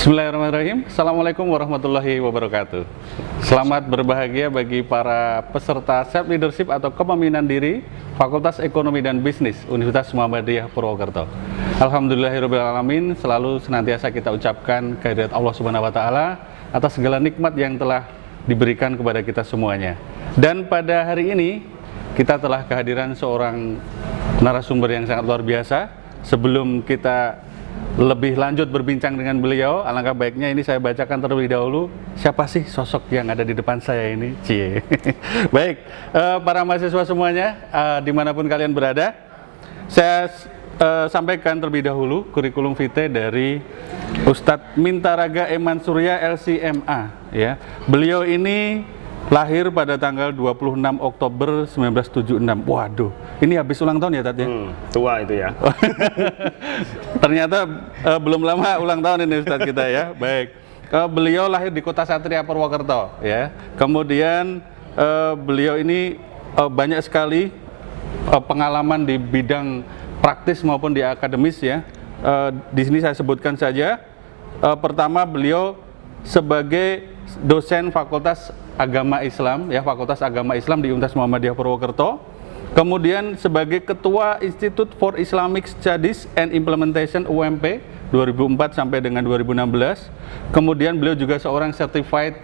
Bismillahirrahmanirrahim. Assalamualaikum warahmatullahi wabarakatuh. Selamat berbahagia bagi para peserta Self Leadership atau Kepemimpinan Diri Fakultas Ekonomi dan Bisnis Universitas Muhammadiyah Purwokerto. Alhamdulillahirrahmanirrahim. Selalu senantiasa kita ucapkan kehadirat Allah Subhanahu wa Ta'ala atas segala nikmat yang telah diberikan kepada kita semuanya. Dan pada hari ini kita telah kehadiran seorang narasumber yang sangat luar biasa. Sebelum kita lebih lanjut berbincang dengan beliau, alangkah baiknya ini saya bacakan terlebih dahulu siapa sih sosok yang ada di depan saya ini. Cie. Baik, para mahasiswa semuanya, dimanapun kalian berada, saya sampaikan terlebih dahulu kurikulum vitae dari Ustadz Mintaraga Eman Surya LCMA. Ya, beliau ini lahir pada tanggal 26 Oktober 1976. Waduh, ini habis ulang tahun ya, Tat ya? Tua itu ya. Ternyata belum lama ulang tahun ini Ustadz kita ya. Baik, beliau lahir di Kota Satria Purwokerto ya. Kemudian beliau ini banyak sekali pengalaman di bidang praktis maupun di akademis ya. Di sini saya sebutkan saja. Pertama, beliau sebagai dosen Fakultas Agama Islam ya, Fakultas Agama Islam di Universitas Muhammadiyah Purwokerto. Kemudian sebagai Ketua Institute for Islamic Studies and Implementation UMP 2004 sampai dengan 2016. Kemudian beliau juga seorang certified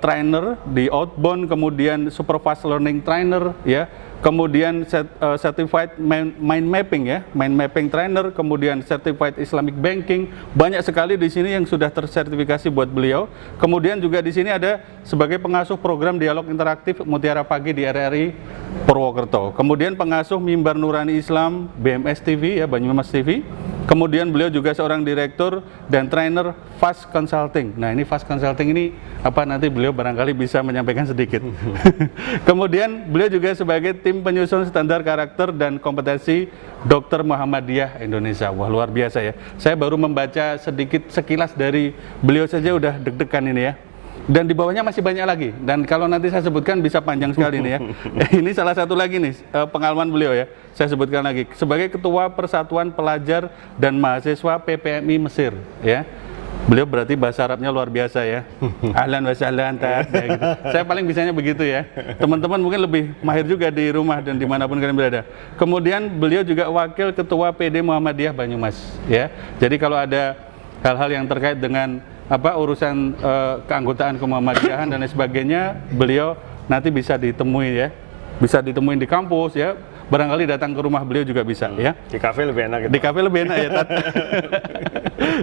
trainer di outbound, kemudian supervised learning trainer ya. Kemudian certified mind mapping ya, mind mapping trainer, kemudian certified Islamic banking. Banyak sekali di sini yang sudah tersertifikasi buat beliau. Kemudian juga di sini ada sebagai pengasuh program dialog interaktif Mutiara Pagi di RRI Purwokerto. Kemudian pengasuh Mimbar Nurani Islam BMS TV ya, Banyumas TV. Kemudian beliau juga seorang direktur dan trainer Fast Consulting. Nah, ini Fast Consulting ini apa, nanti beliau barangkali bisa menyampaikan sedikit. Kemudian beliau juga sebagai tim penyusun standar karakter dan kompetensi Dokter Muhammadiyah Indonesia. Wah, luar biasa ya. Saya baru membaca sedikit sekilas dari beliau saja udah deg-degan ini ya. Dan di bawahnya masih banyak lagi. Dan kalau nanti saya sebutkan bisa panjang sekali nih ya. Ini salah satu lagi nih pengalaman beliau ya. Saya sebutkan lagi sebagai Ketua Persatuan Pelajar dan Mahasiswa PPMI Mesir ya. Beliau berarti bahasa Arabnya luar biasa ya. Ahlan wa sahlan ya, gitu. Saya paling bisanya begitu ya. Teman-teman mungkin lebih mahir juga di rumah dan dimanapun kalian berada. Kemudian beliau juga Wakil Ketua PD Muhammadiyah Banyumas ya. Jadi kalau ada hal-hal yang terkait dengan urusan keanggotaan kemuhammadiyahan dan lain sebagainya, beliau nanti bisa ditemui ya, bisa ditemuin di kampus ya, barangkali datang ke rumah beliau juga bisa ya. Di kafe lebih enak gitu. Di kafe lebih enak ya, Tat.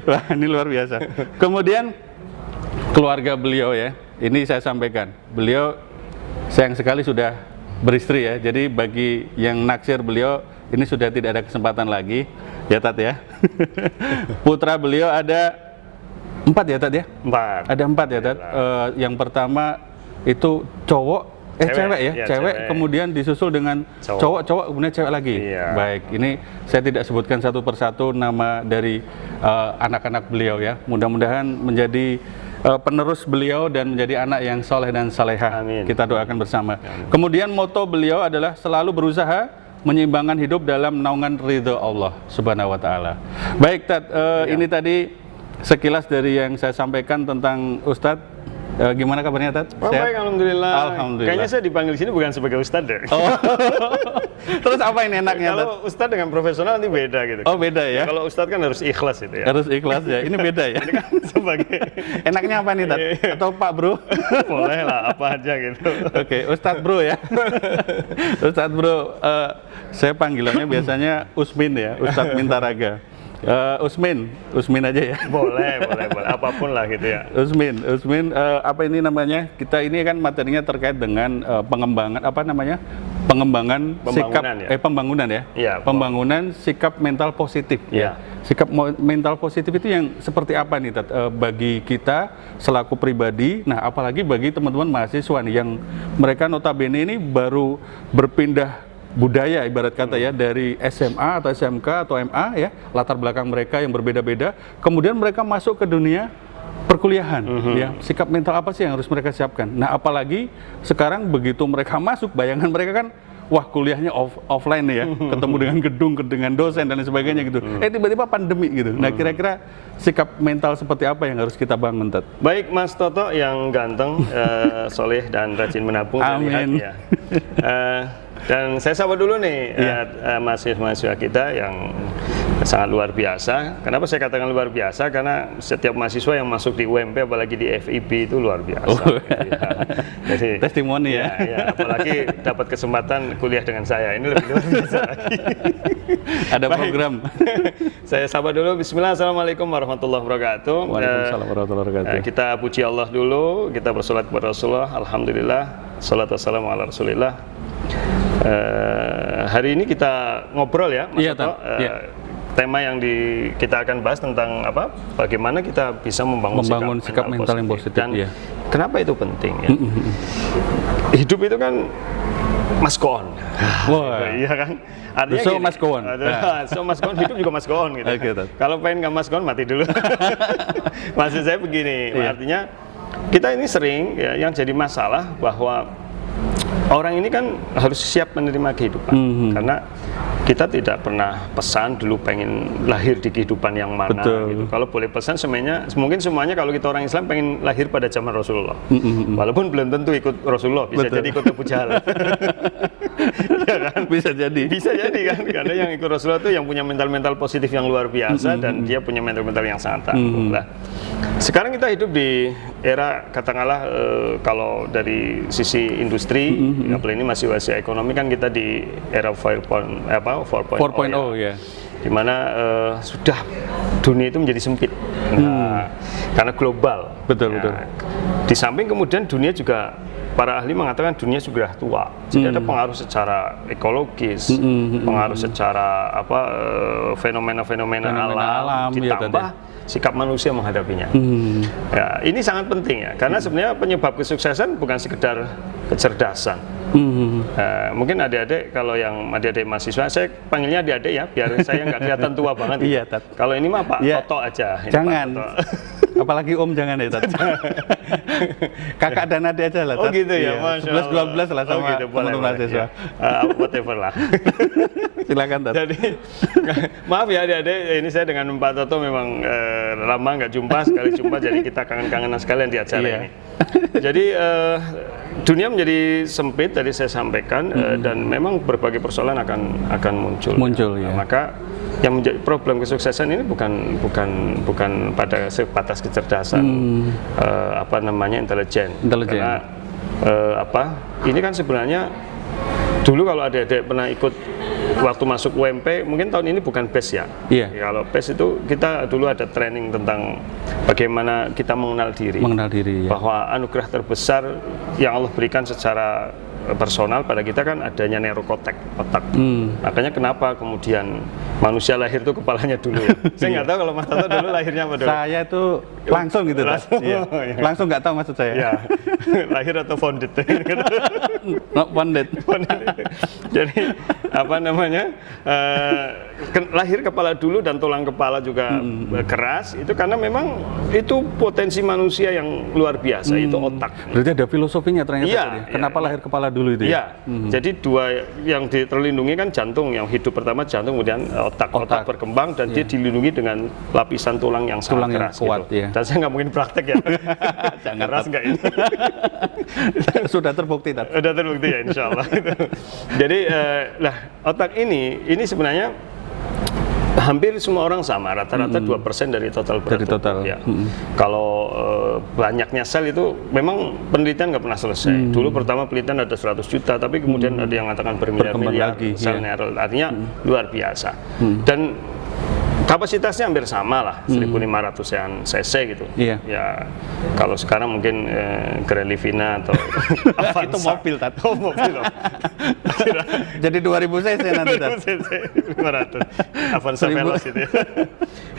Wah, ini luar biasa. Kemudian keluarga beliau ya, ini saya sampaikan, beliau sayang sekali sudah beristri ya, jadi bagi yang naksir beliau ini sudah tidak ada kesempatan lagi ya, Tat ya. Putra beliau ada 4 ya, Tat ya? 4. Ada 4 ya, Tat. Yang pertama itu cewek ya, cewek, kemudian disusul dengan cowok, kemudian cewek lagi. Iya. Baik, ini saya tidak sebutkan satu persatu nama dari anak-anak beliau ya. Mudah-mudahan menjadi penerus beliau dan menjadi anak yang soleh dan salehah. Amin. Kita doakan bersama. Amin. Kemudian moto beliau adalah selalu berusaha menyeimbangkan hidup dalam naungan ridho Allah Subhanahu wa Ta'ala. Baik, Tat, ini tadi sekilas dari yang saya sampaikan tentang Ustadz. Gimana kabarnya, Tat? Baik, alhamdulillah. Alhamdulillah. Kayaknya saya dipanggil sini bukan sebagai ustadz deh. Oh. Terus apa ini enaknya, Tat? Kalau ustadz dengan profesional nanti beda gitu. Oh, beda ya? Kalau ustadz kan harus ikhlas itu ya. Harus ikhlas ya. Ini beda ya. Ini kan sebagai Enaknya apa nih, Tat? Atau Pak Bro? boleh lah apa aja gitu. Oke, Ustadz Bro ya. Ustadz Bro, saya panggilannya biasanya Usmin ya, Ustadz Mintaraga. Usmin aja ya. Boleh, apapun lah gitu ya. Usmin, apa ini namanya? Kita ini kan materinya terkait dengan pengembangan pengembangan sikap ya? Pembangunan ya. Iya, pembangunan sikap mental positif ya. Sikap mental positif itu yang seperti apa nih, Tat? Bagi kita selaku pribadi, nah apalagi bagi teman-teman mahasiswa nih yang mereka notabene ini baru berpindah budaya ibarat kata ya, dari SMA atau SMK atau MA ya, latar belakang mereka yang berbeda-beda, kemudian mereka masuk ke dunia perkuliahan ya, sikap mental apa sih yang harus mereka siapkan. Nah, apalagi sekarang begitu mereka masuk, bayangan mereka kan wah kuliahnya offline nih ya, ketemu dengan gedung, dengan dosen dan lain sebagainya gitu. Tiba-tiba pandemi gitu. Nah kira-kira sikap mental seperti apa yang harus kita bangun, Tat? Baik Mas Toto yang ganteng, soleh dan rajin menabung, saya lihat Amin. ya. Dan saya sapa dulu nih mahasiswa-mahasiswa kita yang sangat luar biasa. Kenapa saya katakan luar biasa? Karena setiap mahasiswa yang masuk di UMP, apalagi di FIB itu luar biasa. Ya. Jadi, Testimoni ya. Apalagi dapat kesempatan kuliah dengan saya, ini lebih luar biasa lagi. Ada Baik. program. Saya sapa dulu. Bismillah, assalamualaikum warahmatullahi wabarakatuh. Waalaikumsalam warahmatullahi wabarakatuh. Kita puji Allah dulu, kita bersolat kepada Rasulullah. Alhamdulillah, salatu wassalamu ala Rasulillah. Hari ini kita ngobrol ya, Mas Iya, Toto. Tema yang kita akan bahas tentang apa? Bagaimana kita bisa membangun sikap mental yang positif. Dan Iya. kenapa itu penting ya? Hidup itu kan must go on. Wah. Iya kan? Artinya So gini, must go on. So must go on, hidup juga must go on gitu. Oke, Tat. Kalau pengen nggak must go on, mati dulu. Maksud saya begini, Iya. artinya kita ini sering ya, yang jadi masalah bahwa orang ini kan harus siap menerima kehidupan. Karena kita tidak pernah pesan dulu pengen lahir di kehidupan yang mana. Betul. Gitu. Kalau boleh pesan semuanya, mungkin semuanya kalau kita orang Islam pengen lahir pada zaman Rasulullah. Walaupun belum tentu ikut Rasulullah, bisa Betul. jadi ikut Abu Jahal. Ya kan? Bisa jadi. Bisa jadi kan, karena yang ikut Rasulullah itu yang punya mental-mental positif yang luar biasa dan dia punya mental-mental yang sangat tangguh. Nah, sekarang kita hidup di era katakanlah kalau dari sisi industri, apalagi ini masih ekonomi kan kita di era 4.0 ya. di mana sudah dunia itu menjadi sempit. Nah, karena global. Betul, betul. Di samping kemudian dunia juga para ahli mengatakan dunia sudah tua. Jadi ada pengaruh secara ekologis, pengaruh secara fenomena-fenomena alam, ditambah sikap manusia menghadapinya. Ya, ini sangat penting ya, karena sebenarnya penyebab kesuksesan bukan sekedar kecerdasan. Mungkin adik-adik, kalau yang adik-adik mahasiswa, saya panggilnya adik-adik ya, biar saya nggak kelihatan tua banget. Iya, Tat. Kalau ini mah Pak Iya. Toto aja. Ini Jangan. Pak Toto. Apalagi Om jangan ya, Tat. Kakak dan adik aja lah, Tat. Oh gitu ya, Iya, Masya 11-12 lah sama gitu, boleh, teman-teman boleh. mahasiswa. Ya. Whatever lah. Silakan, Tat. Jadi maaf ya adik-adik, ini saya dengan Pak Toto memang lama nggak jumpa, sekali jumpa jadi kita kangen-kangenan sekalian di acara Iya. ini. Jadi dunia menjadi sempit tadi saya sampaikan dan memang berbagai persoalan akan muncul. Muncul, ya. Maka yang menjadi problem kesuksesan ini bukan pada sebatas kecerdasan intelijen. Karena ini kan sebenarnya dulu kalau adik-adik pernah ikut waktu masuk UMP, mungkin tahun ini bukan PES ya. Iya. Kalau PES itu kita dulu ada training tentang bagaimana kita mengenal diri. Mengenal diri, ya. Bahwa anugerah terbesar yang Allah berikan secara personal pada kita kan adanya neurokortek, otak. Makanya kenapa kemudian manusia lahir itu kepalanya dulu. Saya nggak tahu kalau Mas Toto dulu lahirnya apa dulu. Saya itu langsung gitu, Tat. Langsung, Iya. iya. Langsung nggak tahu maksud saya. Ya, lahir atau founded. Not bonded. Jadi apa namanya lahir kepala dulu dan tulang kepala juga keras itu karena memang itu potensi manusia yang luar biasa itu otak. Berarti ada filosofinya ternyata. Iya, tadi. iya. Kenapa lahir kepala dulu itu ya? Iya, jadi dua yang terlindungi kan jantung, yang hidup pertama jantung, kemudian otak berkembang dan dia dilindungi dengan lapisan tulang yang sangat Tulang yang keras kuat, gitu. ya. Dan saya nggak mungkin praktek ya. Jangan, keras nggak ini? Sudah terbukti, Tat. Udah terbukti ya, insya Allah. Jadi otak ini sebenarnya hampir semua orang sama, rata-rata 2% dari total berat Dari total. tubuh, ya. Kalau banyaknya sel itu memang penelitian nggak pernah selesai. Dulu pertama penelitian ada 100 juta, tapi kemudian ada yang mengatakan bermiliar-miliar lagi, sel iya. neural. Artinya luar biasa. Dan kapasitasnya hampir sama lah, 1.500-an cc gitu. Iya. Ya, kalau sekarang mungkin Grand Livina atau Itu mobil, Tat. Oh, mobil. Jadi 2000 cc nanti, Tat. 500. Avanza 1000. Veloz itu.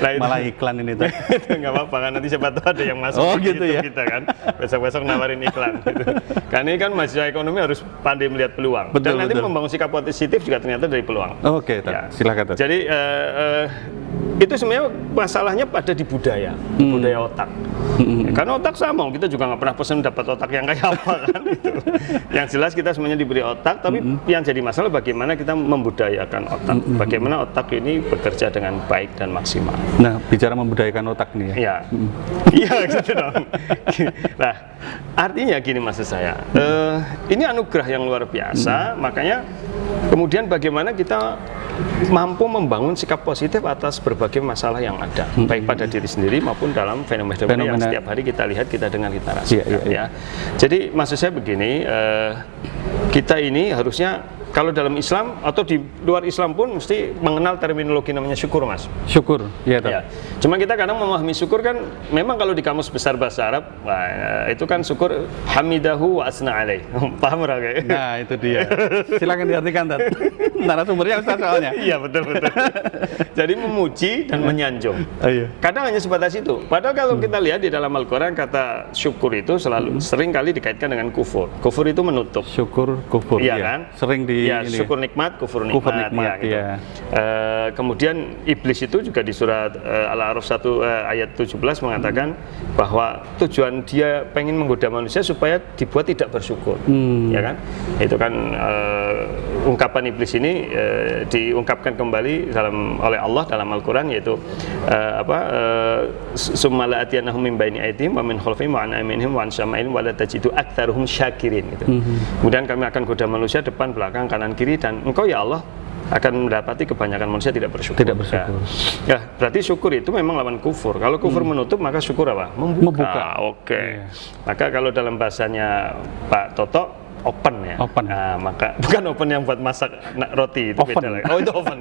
Nah, itu Malah iklan ini, Tat. itu nggak apa-apa kan, nanti siapa tahu ada yang masuk Oh, di gitu YouTube ya. kita kan, besok-besok nawarin iklan gitu. Karena ini kan mahasiswa ekonomi harus pandai melihat peluang. Betul, Dan nanti betul. membangun sikap positif juga ternyata dari peluang. Oke, Tat. Ya. Silakan, Tat. Jadi itu sebenarnya masalahnya pada di budaya otak. Karena otak sama, kita juga nggak pernah pesen dapat otak yang kayak apa kan itu. Yang jelas kita semuanya diberi otak, tapi yang jadi masalah bagaimana kita membudayakan otak, bagaimana otak ini bekerja dengan baik dan maksimal. Nah, bicara membudayakan otak nih ya. Iya, iya gitu dong. Nah, artinya gini maksud saya, ini anugerah yang luar biasa, makanya kemudian bagaimana kita mampu membangun sikap positif atas berbagai masalah yang ada, baik pada diri sendiri maupun dalam fenomena yang setiap hari kita lihat, kita dengar, kita rasakan. Ya. Jadi maksud saya begini, kita ini harusnya kalau dalam Islam atau di luar Islam pun mesti mengenal terminologi namanya syukur, Mas. Syukur, ya. Cuma kita kadang memahami syukur kan, memang kalau di kamus besar bahasa Arab, itu kan syukur hamidahu wa asna alaih. Paham nggak? Nah, itu dia. Silakan diartikan, Tat. Narasumbernya Ustaz soalnya. Iya, betul. Jadi memuji dan menyanjung. Iya. Kadang hanya sebatas itu. Padahal kalau kita lihat di dalam Al-Quran, kata syukur itu selalu sering kali dikaitkan dengan kufur. Kufur itu menutup. Syukur, kufur. Iya kan? Sering di syukur nikmat, kufur nikmat. Ya, gitu. Kemudian iblis itu juga di surat Al-A'raf 1 ayat 17 mengatakan bahwa tujuan dia pengen menggoda manusia supaya dibuat tidak bersyukur. Ya kan? Itu kan ungkapan iblis ini diungkapkan kembali oleh Allah dalam Al-Quran, yaitu summa la'atiyannahum min baini aydihim wa min khalfihim wa an ayminihim wa an syama'ilihim wa la tajidu aktsaruhum syakirin gitu. Kemudian kami akan goda manusia depan, belakang, kanan, kiri, dan engkau ya Allah akan mendapati kebanyakan manusia tidak bersyukur. Ya, berarti syukur itu memang lawan kufur. Kalau kufur menutup, maka syukur apa? Membuka. Oke. Maka kalau dalam bahasanya Pak Toto, open ya. Open. Nah, maka bukan open yang buat masak roti, itu oven. beda lagi. Oh, itu oven.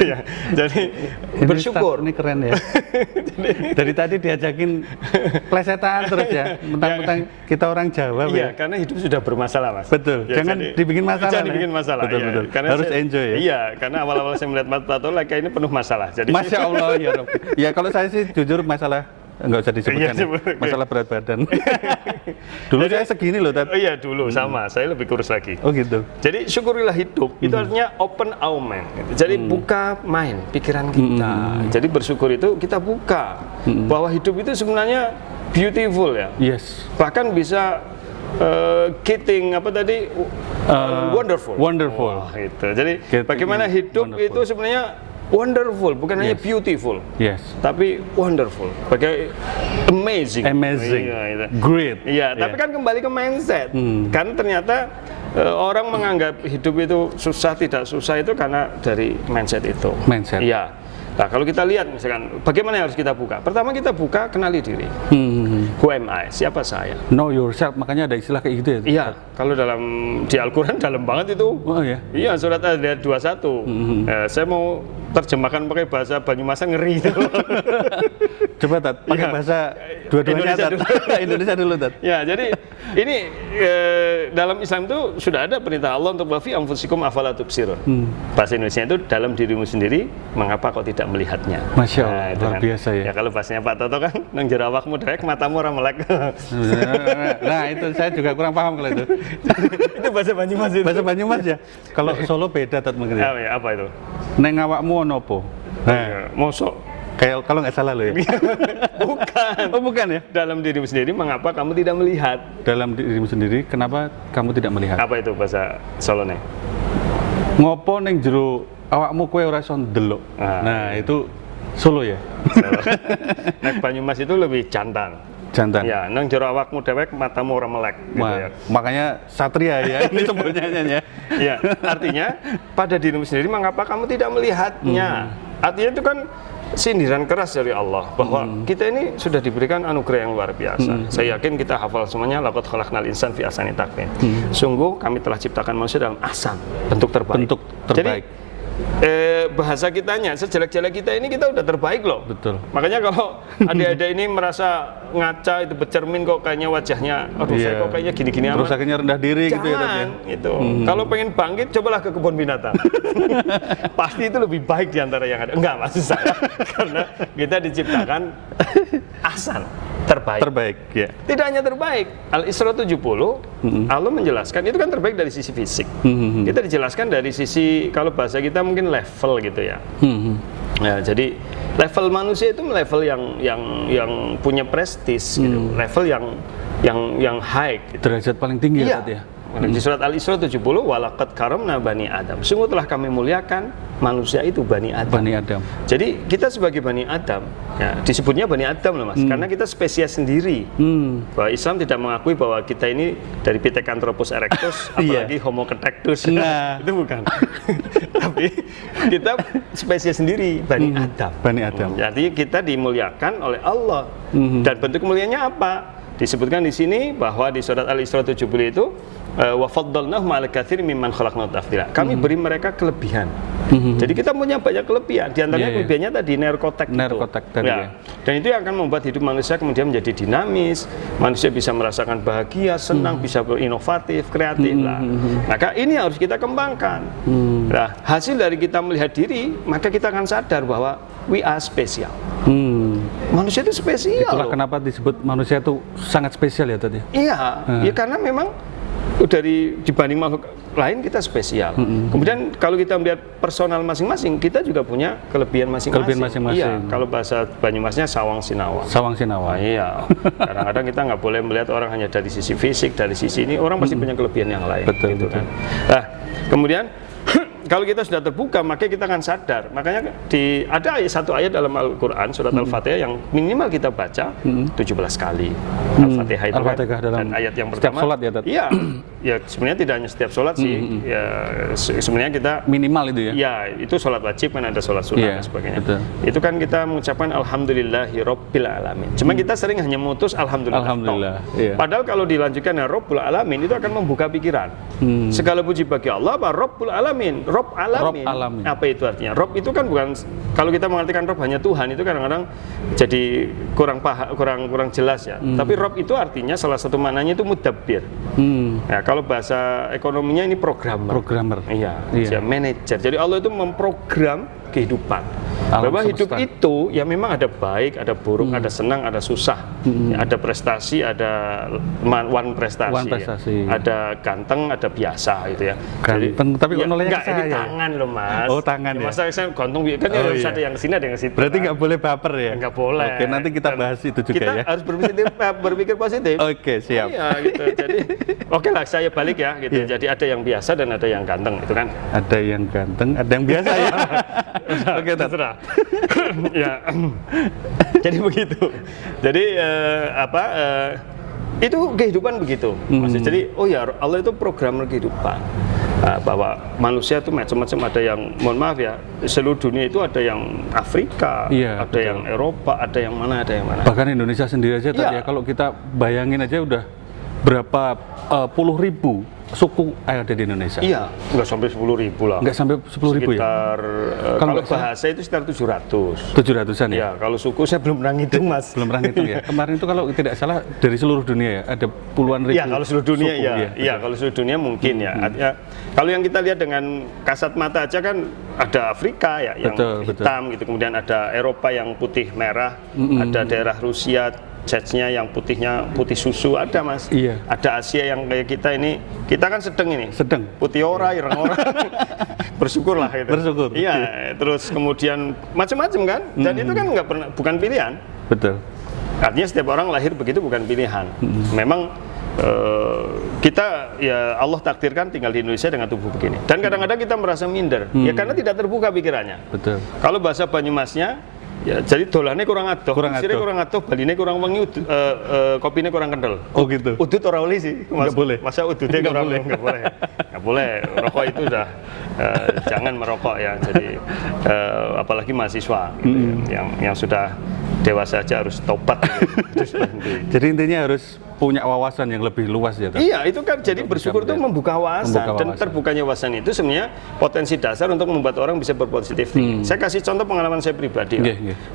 Ya. Jadi ini bersyukur. Ini keren ya. Dari tadi diajakin plesetan terus ya. Mentang-mentang kita orang Jawa. Iya, karena hidup sudah bermasalah, Mas. Betul. Ya, jangan dibikin masalah. Jangan dibikin masalah. Betul. Karena harus enjoy ya. Iya, karena awal-awal saya melihat Pak Toto kayak ini penuh masalah. Jadi Masya Allah ya Rabbi. Ya kalau saya sih jujur masalah nggak usah disebutkan ya. Masalah berat badan. Dulu saya segini loh, Tat. Oh iya, dulu sama. Saya lebih kurus lagi. Oh gitu. Jadi syukurilah hidup. Itu artinya open our mind. Jadi buka mind, pikiran kita. Jadi bersyukur itu kita buka bahwa hidup itu sebenarnya beautiful ya. Yes. Bahkan bisa getting apa tadi wonderful. Wonderful. Wah, itu. Jadi bagaimana hidup itu sebenarnya wonderful, bukan hanya beautiful, tapi wonderful, bagai amazing, great. Iya, tapi kan kembali ke mindset, karena ternyata orang menganggap hidup itu susah, tidak susah itu karena dari mindset itu. Mindset. Iya. Nah, kalau kita lihat misalkan bagaimana yang harus kita buka? Pertama kita buka, kenali diri. Who am I? Siapa saya? Know yourself, makanya ada istilah kayak gitu ya? Iya, kalau di Al-Quran dalam banget itu. Oh ya? Iya, surat ayat 21. Saya mau terjemahkan pakai bahasa Banyumasan ngeri itu. Coba Tat, pakai bahasa dua-duanya Tat. Indonesia dulu Tat. Ya, jadi ini dalam Islam itu sudah ada perintah Allah untuk wafi anfusikum afala tubsirun. Bahasa Indonesia itu dalam dirimu sendiri, mengapa kau tidak melihatnya? Masya Allah, luar biasa ya. Ya kalau bahasanya Pak Toto kan, nang jero awakmu dhewek matamu ora melek. Nah, itu saya juga kurang paham kalau itu. Itu bahasa Banyumas itu. Bahasa Banyumas ya. Kalau Solo beda Tat mungkin. Apa itu? Neng awakmu ono apa? Mosok kayak kalau nggak salah lo ya. Bukan. Oh bukan ya. Dalam dirimu sendiri, mengapa kamu tidak melihat? Dalam dirimu sendiri, kenapa kamu tidak melihat? Apa itu bahasa Solone? Ngopo neng jero awakmu kowe ora iso ndelok. Nah, itu Solo ya. Nek Banyumas itu lebih jantan. Jantan. Ya, nang jero awakmu dhewek matamu ora melek gitu ya. Makanya satria ya ini sebutnya ya. Ya, artinya pada dirimu sendiri mengapa kamu tidak melihatnya? Artinya itu kan sindiran keras dari Allah bahwa kita ini sudah diberikan anugerah yang luar biasa. Saya yakin kita hafal semuanya, laqad khalaqnal insana fi ahsani taqwim. Sungguh kami telah ciptakan manusia dalam ahsan, bentuk terbaik. Bentuk terbaik. Jadi bahasa kitanya, sejelek-jelek kita ini kita udah terbaik loh. Betul. Makanya kalau adik-adik ini merasa ngaca itu bercermin kok kayaknya wajahnya, aduh saya kok kayaknya gini-gini amat. Terus akhirnya rendah diri gitu ya Tat ya. Gitu. Kalau pengen bangkit, cobalah ke kebun binatang. Pasti itu lebih baik diantara yang ada. Enggak, maksud saya. Karena kita diciptakan ahsan. terbaik. Terbaik, ya. Tidak hanya terbaik, Al-Isra 70, Allah menjelaskan itu kan terbaik dari sisi fisik. Kita dijelaskan dari sisi, kalau bahasa kita mungkin level gitu ya. Ya, jadi level manusia itu level yang punya prestis, gitu. Level yang high. Gitu. Derajat paling tinggi Iya. ya. Di surat Al-Isra 70, walaqad karamna bani Adam. Sungguh telah kami muliakan manusia itu Bani Adam. Bani Adam. Jadi kita sebagai Bani Adam, ya, disebutnya Bani Adam loh Mas, karena kita spesies sendiri. Bahwa Islam tidak mengakui bahwa kita ini dari Pithecanthropus erectus, apalagi Homo erectus. Nah. Itu bukan. Tapi kita spesies sendiri, Bani Adam. Bani Adam. Jadi kita dimuliakan oleh Allah. Dan bentuk kemuliaannya apa? Disebutkan di sini bahwa di surat Al-Isra 70 itu wa faddalnahum 'ala katsirin mimman khalaqna tafdila. Kami beri mereka kelebihan. Jadi kita punya banyak kelebihan. Di antaranya kelebihannya tadi nerkotek tadi. Ya. Dan itu yang akan membuat hidup manusia kemudian menjadi dinamis. Manusia bisa merasakan bahagia, senang, bisa berinovatif, kreatif. Maka ini harus kita kembangkan. Nah, hasil dari kita melihat diri, maka kita akan sadar bahwa we are special. Manusia itu spesial. Itulah kenapa disebut manusia itu sangat spesial ya tadi. Iya, ya karena memang dibanding makhluk lain kita spesial. Kemudian kalau kita melihat personal masing-masing, kita juga punya kelebihan masing-masing. Iya, kalau bahasa Banyumasnya sawang sinawa. Sawang sinawa. Iya. Kadang-kadang kita nggak boleh melihat orang hanya dari sisi fisik, dari sisi ini orang pasti punya kelebihan yang lain. Betul, gitu betul. Kan. Nah, kemudian kalau kita sudah terbuka, maka kita akan sadar. Makanya ada satu ayat dalam Al-Quran, surat Al-Fatihah yang minimal kita baca 17 kali. Al-Fatihah itu Al-Fatihah kan. dalam Dan ayat yang setiap pertama. sholat ya, Tat? Iya, ya sebenarnya tidak hanya setiap sholat sih. Ya, sebenarnya kita minimal itu ya. Ya, itu sholat wajib kan, ada sholat sunnah dan sebagainya. Betul. Itu kan kita mengucapkan Alhamdulillahi Rabbil Alamin. Cuma kita sering hanya mutus Alhamdulillah. Alhamdulillah. Iya. Padahal kalau dilanjutkan ya Rabbul Alamin itu akan membuka pikiran. Segala puji bagi Allah, apa Rabbul Alamin, Rabb Alamin. Apa itu artinya? Rob itu kan bukan, kalau kita mengartikan Rob hanya Tuhan itu kadang-kadang jadi kurang jelas ya. Tapi Rob itu artinya salah satu maknanya itu mudabbir. Ya, kalau bahasa ekonominya ini programmer. Iya. Manajer. Jadi Allah itu memprogram kehidupan. Bahwa hidup itu ya memang ada baik, ada buruk, ada senang, ada susah, ya, ada prestasi, ada prestasi, ya. Ada ganteng, ada biasa gitu ya. Ganteng, tapi ya, nolnya enggak, ini tangan loh Mas. Oh, tangan ya. Masa saya gantung kan harus ada yang sini, ada yang situ. Berarti nggak boleh baper ya? Nggak boleh. Oke, nanti kita bahas itu juga kita ya. Kita harus berpikir positif. Oke, siap. Iya gitu. Jadi oke lah, saya balik ya gitu. Jadi ada yang biasa dan ada yang ganteng itu kan. Ada yang ganteng, ada yang biasa ya. Oke, terserah. Ya. Jadi begitu. Jadi itu kehidupan begitu. Maksudnya jadi Allah itu programmer kehidupan. Bahwa manusia itu macam-macam, ada yang, mohon maaf ya, seluruh dunia itu ada yang Afrika, ada yang Eropa, ada yang mana. Bahkan Indonesia sendiri aja tadi ya, kalau kita bayangin aja udah berapa puluh ribu suku ada di Indonesia. Iya, nggak sampai 10.000 lah. Nggak sampai 10.000 ya? Sekitar, kalau bahasa itu sekitar 700. 700-an ya? Iya, kalau suku saya belum pernah ngitung Mas. Belum pernah ngitung ya? Kemarin itu kalau tidak salah dari seluruh dunia ya? Ada puluhan ribu. Iya, kalau seluruh dunia suku, ya. Iya, kalau seluruh dunia mungkin ya. Kalau yang kita lihat dengan kasat mata aja kan ada Afrika ya, yang hitam gitu. Kemudian ada Eropa yang putih merah, ada daerah Rusia, Chechnya yang putihnya putih susu, ada Mas. Iya. Ada Asia yang kayak kita ini, kita kan sedang ini. Sedang. Putih ora, ireng ora. Bersyukurlah gitu. Bersyukur. Iya, terus kemudian macam-macam kan. Dan itu kan nggak pernah, bukan pilihan. Betul. Artinya setiap orang lahir begitu bukan pilihan. Memang kita ya Allah takdirkan tinggal di Indonesia dengan tubuh begini. Dan kadang-kadang kita merasa minder, ya karena tidak terbuka pikirannya. Betul. Kalau bahasa Banyumasnya, ya jadi dolane kurang adoh, sirine kurang adoh, baline kurang wengi, kopine kurang kental. Oh gitu. Udut ora oleh sih. Nggak boleh. Masa udutnya kurang boleh. Nggak boleh. Nggak boleh. Rokok itu udah jangan merokok ya. Jadi apalagi mahasiswa gitu, yang sudah dewasa aja harus tobat gitu. Jadi intinya harus punya wawasan yang lebih luas ya. Iya, itu kan jadi bersyukur itu membuka wawasan. Dan terbukanya wawasan itu sebenarnya potensi dasar untuk membuat orang bisa berpositif tinggi. Saya kasih contoh pengalaman saya pribadi.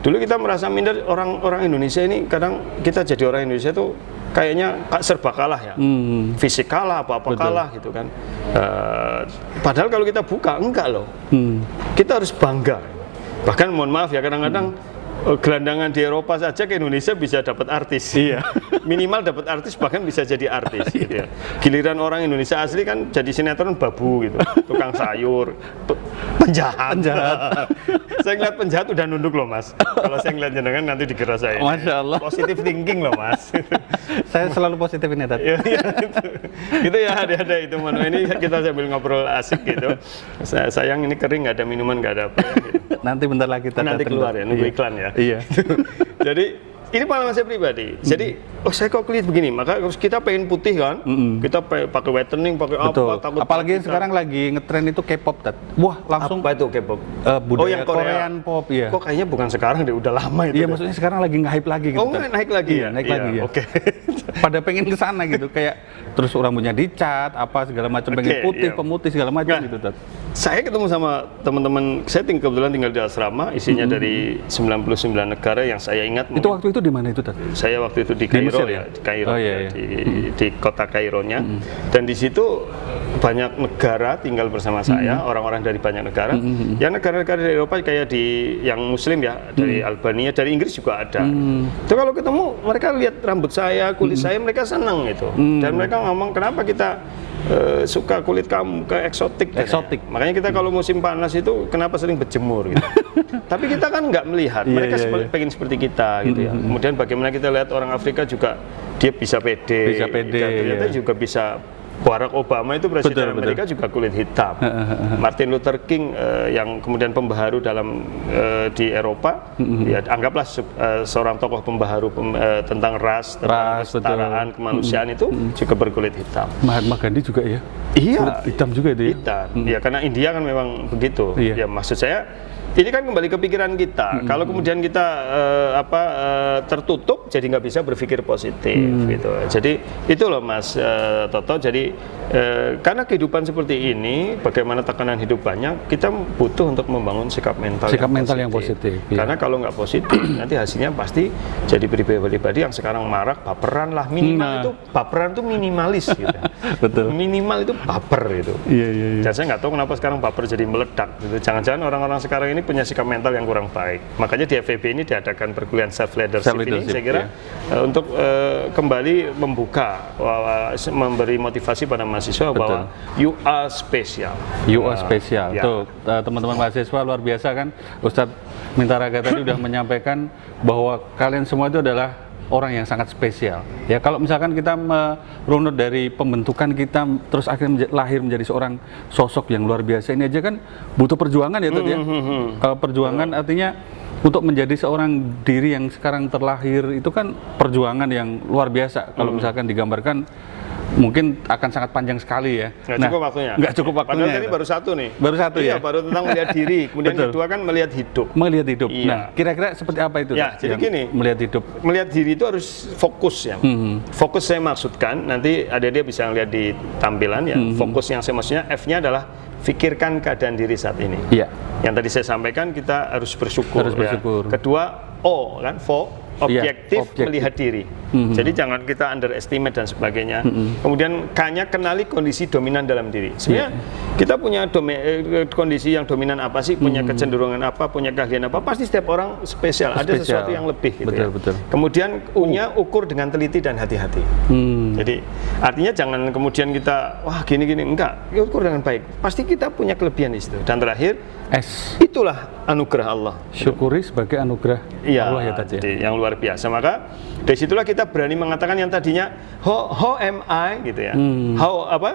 Dulu kita merasa minder, orang Indonesia ini kadang kita jadi orang Indonesia itu kayaknya serba kalah ya. Fisik kalah, apa-apa kalah gitu kan. Padahal kalau kita buka, enggak loh. Kita harus bangga. Bahkan mohon maaf ya, kadang-kadang gelandangan di Eropa saja ke Indonesia bisa dapat artis. Iya. Minimal dapat artis, bahkan bisa jadi artis. Gitu ya. Giliran orang Indonesia asli kan jadi sinetron babu gitu, tukang sayur, penjahat. Saya ngeliat penjahat udah nunduk loh Mas. Kalau saya ngeliat jenengan nanti dikira saya. Masya Allah. Positive thinking loh Mas. Saya selalu positif ini tadi. Gitu ya, ada itu Manu. Ini kita sambil ngobrol asik gitu. Sayang ini kering, nggak ada minuman, nggak ada apa ya, gitu. Nanti bentar lagi kita Nanti keluar ya, nunggu iklan ya. Iya. Jadi ini pengalaman saya pribadi. Jadi, saya kok kulit begini, maka kita pengen putih kan, kita pakai whitening, pakai apa, takut. Apalagi sekarang lagi ngetren itu K-pop, Tat. Wah, langsung apa itu K-pop? budaya yang Korea. Korean pop, ya. Kok kayaknya bukan sekarang deh, udah lama itu. Iya, maksudnya sekarang lagi nge-hype lagi gitu. Oh, naik lagi Iya, ya? naik lagi ya. Oke. Pada pengen ke sana gitu, kayak terus rambutnya dicat, apa segala macam, pengen putih, pemutih segala macam gitu, Tat. Saya ketemu sama teman-teman, saya kebetulan tinggal di asrama, isinya dari 99 negara yang saya ingat. Itu waktu itu di mana itu, Tat? Saya waktu itu di Kairo Mesir, ya, di Kairo, Oh, iya, iya. di kota Kaironya, dan di situ banyak negara tinggal bersama saya, orang-orang dari banyak negara. Yang negara-negara dari Eropa kayak yang Muslim ya, dari Albania, dari Inggris juga ada. Itu kalau ketemu mereka lihat rambut saya, kulit saya, mereka senang gitu. Dan mereka ngomong kenapa kita suka kulit kamu ke eksotik. Eksotik. Makanya kita kalau musim panas itu kenapa sering berjemur gitu. Tapi kita kan nggak melihat, mereka pengen seperti kita gitu ya. Kemudian bagaimana kita lihat orang Afrika juga dia bisa pede. Ternyata juga bisa. Barack Obama itu presiden Amerika juga kulit hitam. Martin Luther King yang kemudian pembaharu di Eropa, ya anggaplah seorang tokoh pembaharu tentang ras, tentang kesetaraan, kemanusiaan itu juga berkulit hitam. Mahatma Gandhi juga ya? Iya. Kulit hitam juga itu ya? Hitam. Ya karena India kan memang begitu. Iya. Ya maksud saya ini kan kembali ke pikiran kita. Kalau kemudian kita tertutup, jadi nggak bisa berpikir positif gitu. Jadi itu loh Mas Toto. Jadi karena kehidupan seperti ini, bagaimana tekanan hidup banyak, kita butuh untuk membangun sikap mental yang positif. Iya. Karena kalau nggak positif, nanti hasilnya pasti jadi pribadi-pribadi yang sekarang marak, baperan lah. Minimal itu baperan itu minimalis gitu. Betul. Minimal itu baper gitu. Iya. Dan saya nggak tahu kenapa sekarang baper jadi meledak gitu. Jangan-jangan orang-orang sekarang ini punya sikap mental yang kurang baik. Makanya di FEB ini diadakan perkuliahan self leadership ini, saya kira untuk kembali membuka, memberi motivasi pada mahasiswa bahwa you are special. You are special. Ya. Tuh teman-teman mahasiswa luar biasa kan, Ustadz Mintaraga tadi sudah menyampaikan bahwa kalian semua itu adalah orang yang sangat spesial. Ya kalau misalkan kita merunut dari pembentukan kita, terus akhirnya lahir menjadi seorang sosok yang luar biasa, ini aja kan butuh perjuangan ya Tat ya. Perjuangan artinya untuk menjadi seorang diri yang sekarang terlahir itu kan perjuangan yang luar biasa. Kalau misalkan digambarkan mungkin akan sangat panjang sekali ya. Nggak cukup waktunya. Nggak cukup waktunya. Padahal tadi baru satu nih. Baru satu iya, ya. Baru tentang melihat diri. Kemudian kedua kan melihat hidup. Melihat hidup. Iya. Nah, kira-kira seperti apa itu? Ya, jadi gini. Melihat hidup. Melihat diri itu harus fokus ya. Fokus saya maksudkan, nanti dia bisa lihat di tampilan ya. Fokus yang saya maksudnya F-nya adalah pikirkan keadaan diri saat ini. Iya. Yang tadi saya sampaikan kita harus bersyukur. Harus bersyukur. Ya. Kedua O kan, objektif melihat diri. Jadi jangan kita underestimate dan sebagainya. Kemudian K-nya kenali kondisi dominan dalam diri. Sebenarnya kita punya kondisi yang dominan apa sih? Punya kecenderungan apa? Punya keahlian apa? Pasti setiap orang spesial. Ada sesuatu yang lebih. Gitu betul. Kemudian U-nya ukur dengan teliti dan hati-hati. Jadi artinya jangan kemudian kita wah gini-gini enggak. Ukur dengan baik. Pasti kita punya kelebihan di situ. Dan terakhir S. Itulah anugerah Allah. Syukuri sebagai anugerah Allah ya tadi. Jadi yang luar biasa. Maka dari situlah kita berani mengatakan yang tadinya how am I gitu ya.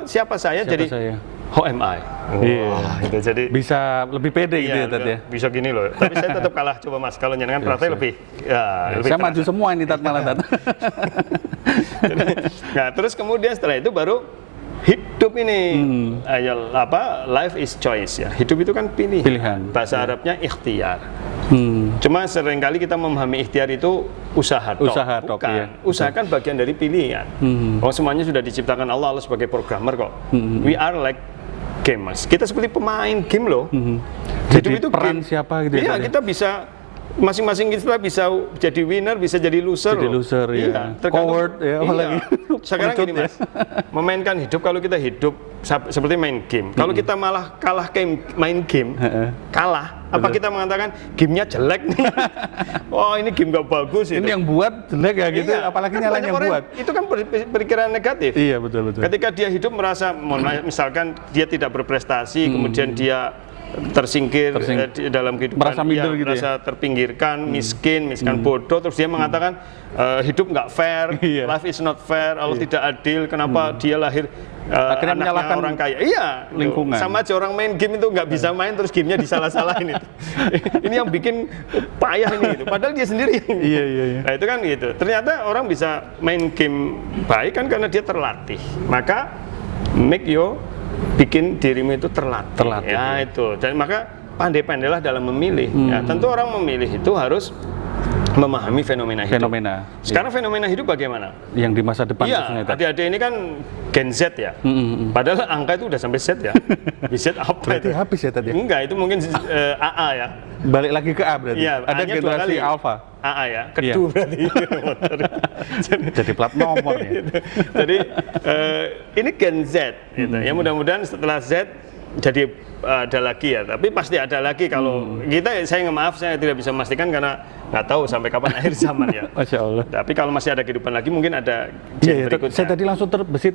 Siapa saya jadi saya? How am I? Wah, gitu. Jadi bisa lebih pede gitu ya tadi ya. Bisa gini loh. Tapi saya tetap kalah coba Mas. Kalau nyenengan praktek lebih saya maju semua ini Tat malah Tat. Nah, terus kemudian setelah itu baru hidup ini, life is choice ya. Hidup itu kan pilihan. Bahasa Arabnya ikhtiar. Cuma seringkali kita memahami ikhtiar itu usaha tok. Bukan. Iya. Usaha kan bagian dari pilihan. Semuanya sudah diciptakan Allah sebagai programmer kok. We are like gamers. Kita seperti pemain game loh. Jadi hidup itu peran game. siapa gitu ya? Iya, kita bisa masing-masing kita bisa jadi winner, bisa jadi loser. Jadi loser, ya. Coward, ya, apalagi. Sekarang gini Mas, memainkan hidup, kalau kita hidup seperti main game. Kalau kita malah kalah main game, kalah, apa kita mengatakan gamenya jelek nih? Wah, ini game gak bagus. Ini yang buat jelek ya gitu, apalagi kan nyalain yang buat. Itu kan pikiran negatif. Iya, betul. Ketika dia hidup merasa, misalkan dia tidak berprestasi, kemudian dia tersingkir dalam kehidupan, merasa minder gitu, merasa terpinggirkan, miskin bodoh, terus dia mengatakan hidup nggak fair, life is not fair, Allah tidak adil, kenapa dia lahir akhirnya anaknya orang kaya. Iya, lingkungan. Sama aja orang main game itu nggak bisa main, terus gamenya disalah-salahin itu. Ini yang bikin payah ini itu. Padahal dia sendiri. Iya. Nah itu kan gitu. Ternyata orang bisa main game baik kan karena dia terlatih. Maka bikin dirimu itu terlatih. Ya itu. Dan maka pandai-pandailah dalam memilih. Ya, tentu orang memilih itu harus memahami fenomena hidup. Sekarang fenomena hidup bagaimana? Yang di masa depan. Iya, adik-adik ini kan Gen Z ya. Padahal angka itu udah sampai Z ya. Di Z apa berarti itu? Habis ya tadi? Enggak, itu mungkin AA ya. Balik lagi ke A berarti? Iya, ada generasi alpha. AA ya, kedua berarti. Jadi plat nomor ya. Jadi ini Gen Z. Gitu. Ya mudah-mudahan setelah Z jadi ada lagi ya. Tapi pasti ada lagi kalau saya maaf saya tidak bisa memastikan karena nggak tahu sampai kapan akhir zaman ya. Masya Allah. Tapi kalau masih ada kehidupan lagi mungkin ada Gen berikutnya. Saya tadi langsung terbesit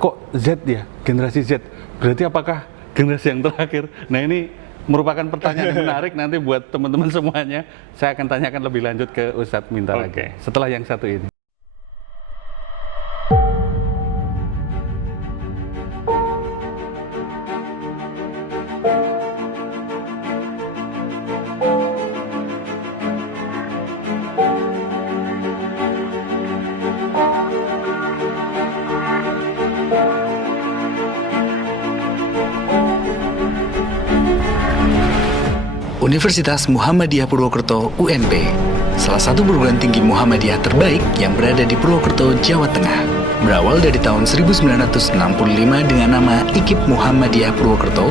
kok Z ya, generasi Z. Berarti apakah generasi yang terakhir? Nah ini merupakan pertanyaan yang menarik nanti buat teman-teman semuanya. Saya akan tanyakan lebih lanjut ke Ustadz Minta lagi setelah yang satu ini. Universitas Muhammadiyah Purwokerto UNP, salah satu perguruan tinggi Muhammadiyah terbaik yang berada di Purwokerto, Jawa Tengah. Berawal dari tahun 1965 dengan nama IKIP Muhammadiyah Purwokerto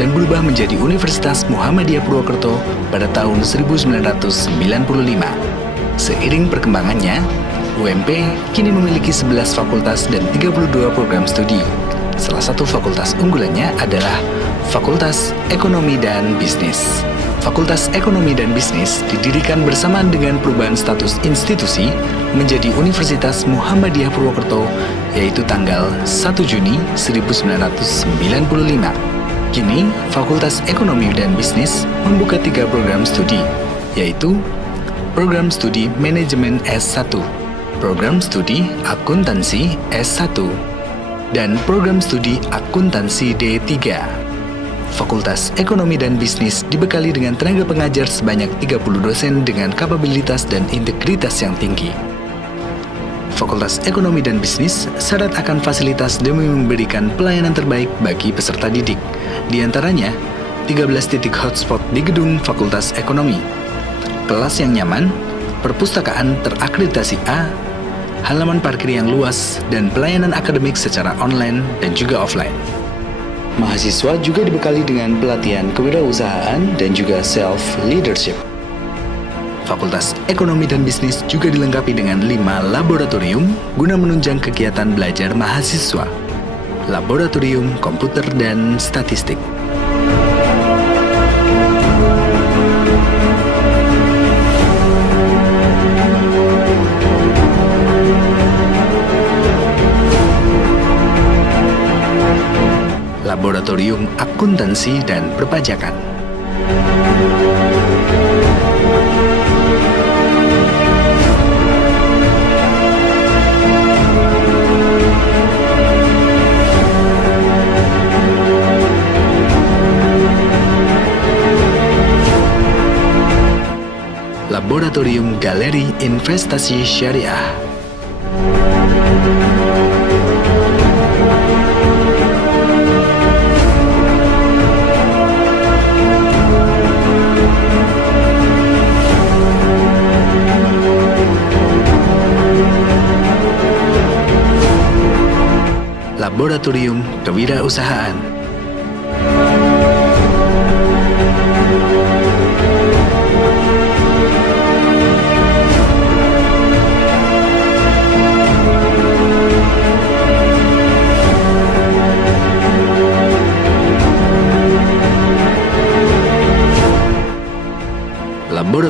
dan berubah menjadi Universitas Muhammadiyah Purwokerto pada tahun 1995. Seiring perkembangannya, UMP kini memiliki 11 fakultas dan 32 program studi. Salah satu fakultas unggulannya adalah Fakultas Ekonomi dan Bisnis. Fakultas Ekonomi dan Bisnis didirikan bersamaan dengan perubahan status institusi menjadi Universitas Muhammadiyah Purwokerto, yaitu tanggal 1 Juni 1995. Kini, Fakultas Ekonomi dan Bisnis membuka 3 program studi, yaitu Program Studi Manajemen S1, Program Studi Akuntansi S1, dan Program Studi Akuntansi D3. Fakultas Ekonomi dan Bisnis dibekali dengan tenaga pengajar sebanyak 30 dosen dengan kapabilitas dan integritas yang tinggi. Fakultas Ekonomi dan Bisnis syarat akan fasilitas demi memberikan pelayanan terbaik bagi peserta didik. Di antaranya, 13 titik hotspot di gedung Fakultas Ekonomi, kelas yang nyaman, perpustakaan terakreditasi A, halaman parkir yang luas, dan pelayanan akademik secara online dan juga offline. Mahasiswa juga dibekali dengan pelatihan kewirausahaan dan juga self-leadership. Fakultas Ekonomi dan Bisnis juga dilengkapi dengan 5 laboratorium guna menunjang kegiatan belajar mahasiswa. Laboratorium Komputer dan Statistik. Laboratorium Akuntansi dan Perpajakan. Laboratorium Galeri Investasi Syariah. Laboratorium Kewirausahaan.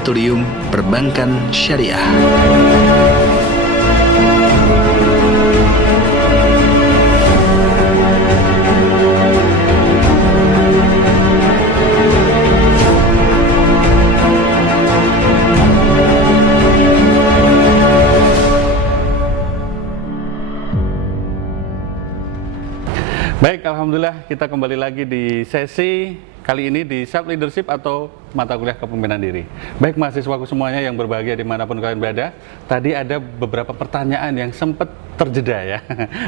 Laboratorium Perbankan Syariah. Baik, alhamdulillah kita kembali lagi di sesi kali ini di Self Leadership atau mata kuliah kepemimpinan diri. Baik mahasiswaku semuanya yang berbahagia dimanapun kalian berada, tadi ada beberapa pertanyaan yang sempat terjeda ya,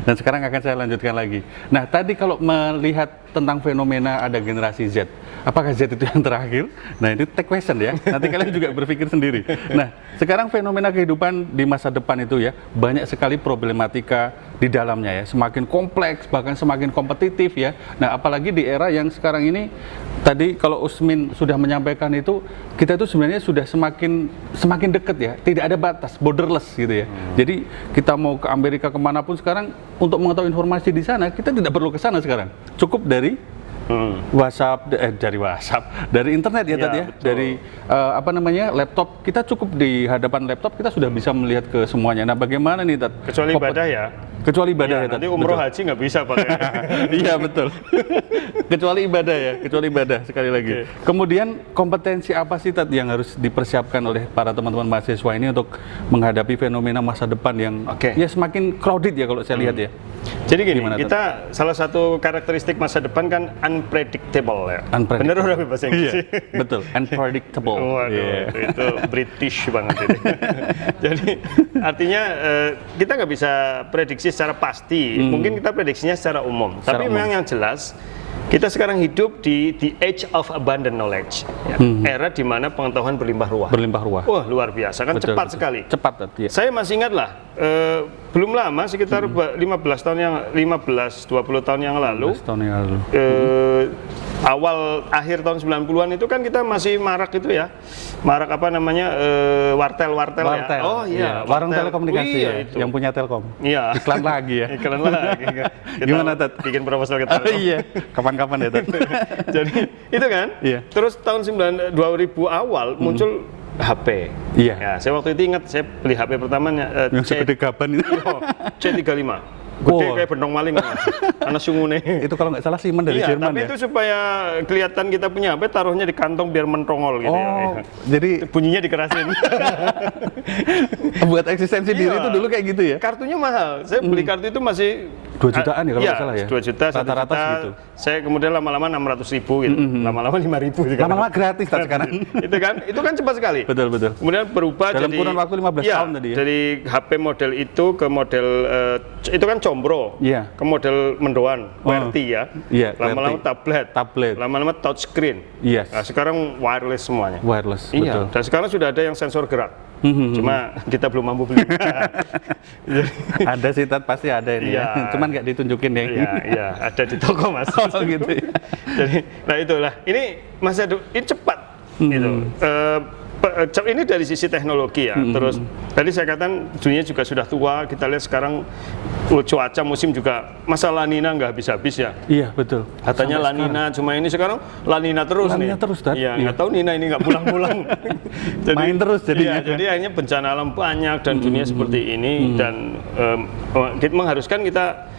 dan sekarang akan saya lanjutkan lagi. Nah tadi kalau melihat tentang fenomena ada generasi Z, apakah Z itu yang terakhir? Nah ini tech question ya, nanti kalian juga berpikir sendiri. Nah sekarang fenomena kehidupan di masa depan itu ya, banyak sekali problematika di dalamnya ya, semakin kompleks bahkan semakin kompetitif ya. Nah apalagi di era yang sekarang ini, tadi kalau Usmin sudah menyampaikan itu, kita itu sebenarnya sudah semakin dekat ya, tidak ada batas, borderless gitu ya. Jadi kita mau ke Amerika kemanapun sekarang untuk mengetahui informasi di sana, kita tidak perlu ke sana sekarang, cukup dari dari internet ya, tadi ya, betul. dari laptop, kita cukup di hadapan laptop kita sudah bisa melihat ke semuanya. Nah bagaimana nih Tat? Kecuali ibadah ya. Kecuali ibadah ya, Nanti umroh haji nggak bisa pakai. Iya betul. Kecuali ibadah ya, kecuali ibadah sekali lagi. Kemudian kompetensi apa sih Tat yang harus dipersiapkan oleh para teman-teman mahasiswa ini untuk menghadapi fenomena masa depan yang ya semakin crowded ya kalau saya lihat ya. Jadi gini, Gimana, kita salah satu karakteristik masa depan kan unpredictable ya. Unpredictable. Bener udah bahasa Inggris sih? Betul, unpredictable. Waduh, itu British banget ini. Jadi artinya kita nggak bisa prediksi secara pasti. Mungkin kita prediksinya secara umum. Tapi memang yang jelas kita sekarang hidup di the age of abundant knowledge, ya. Era di mana pengetahuan berlimpah ruah. Berlimpah ruah. Wah luar biasa kan, Betul, cepat betul. sekali. Cepat ya. Saya masih ingat lah, belum lama sekitar 15-20 tahun yang lalu, akhir tahun 90-an itu kan kita masih marak itu ya, marak apa namanya, wartel ya. Oh iya, warung telekomunikasi iya, ya, itu. yang punya Telkom. Iya. Iklan lagi ya. Iklan lagi. Gimana Tat? Bikin proposal kita. Iya. Kapan-kapan ya Tat. Jadi itu kan. Iya. Terus tahun 2000 awal muncul HP. Iya. Ya, saya waktu itu ingat saya beli HP pertamanya Yang segede gaban itu. C35. Gede kayak bentong maling, anak sungune. Itu kalau nggak salah Siemens dari Iya, Jerman tapi ya. itu supaya kelihatan kita punya HP, taruhnya di kantong biar mentongol gitu ya. Jadi Bunyinya dikerasin. buat eksistensi diri itu dulu kayak gitu ya. Kartunya mahal. Saya beli kartu itu masih 2 jutaan ya kalau nggak salah ya. 2 juta, 1 Rata-rata juta. segitu. Saya kemudian lama-lama 600.000 gitu. Lama-lama 5.000 gitu. Lama-lama gratis Tat sekarang. Itu kan cepat sekali. Betul. Kemudian berubah Dalam jadi kurun waktu 15 tahun tadi ya. Dari HP model itu ke model itu kan combro. Iya. Ke model mendoan, QWERTY ya. Iya, Lama-lama QWERTY. tablet. Lama-lama touchscreen. Yes. Nah, sekarang wireless semuanya. Wireless, Iya. betul. Dan sekarang sudah ada yang sensor gerak. Cuma kita belum mampu beli. Ada sih Tat, pasti ada ini ya. Iya. Cuman nggak ditunjukin ya. Iya, ada di toko Mas. Oh gitu ya. Jadi, nah itulah. Ini ini cepat. Gitu. Ini dari sisi teknologi ya. Terus tadi saya katakan dunia juga sudah tua. Kita lihat sekarang cuaca musim juga, masa La Nina nggak habis-habis ya. Iya betul. Katanya La Nina, cuma ini sekarang La Nina terus La nih. Nina terus, Dad. Iya, Iya. nggak tahu Nina ini nggak pulang-pulang. Main terus jadinya. Iya, jadi akhirnya bencana alam banyak dan dunia seperti ini dan mengharuskan kita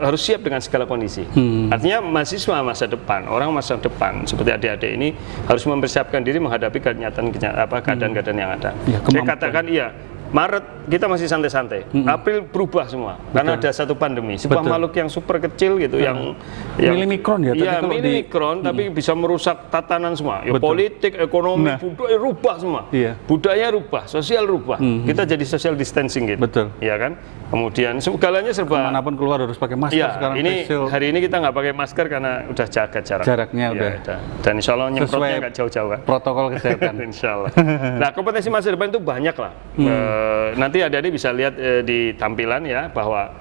harus siap dengan segala kondisi. Artinya mahasiswa masa depan, orang masa depan seperti adik-adik ini harus mempersiapkan diri menghadapi keadaan-keadaan yang ada. Ya, Saya katakan iya. Maret kita masih santai-santai, April berubah semua karena ada satu pandemi, sebuah makhluk yang super kecil gitu, yang milimikron ya, iya, kalau milimikron tapi bisa merusak tatanan semua, ya, politik, ekonomi, budaya rubah semua, budaya rubah, sosial rubah, kita jadi social distancing gitu, ya kan? Kemudian segalanya serba. Kemanapun keluar harus pakai masker Ya, sekarang. hari ini kita nggak pakai masker karena udah jaga jarak. Jaraknya Ya, udah. Dan insya Allah nyemprotnya nggak jauh-jauh kan. Protokol kesehatan. Insya Allah. Nah, kompetensi masa depan itu banyak lah. Nanti adik-adik bisa lihat di tampilan ya bahwa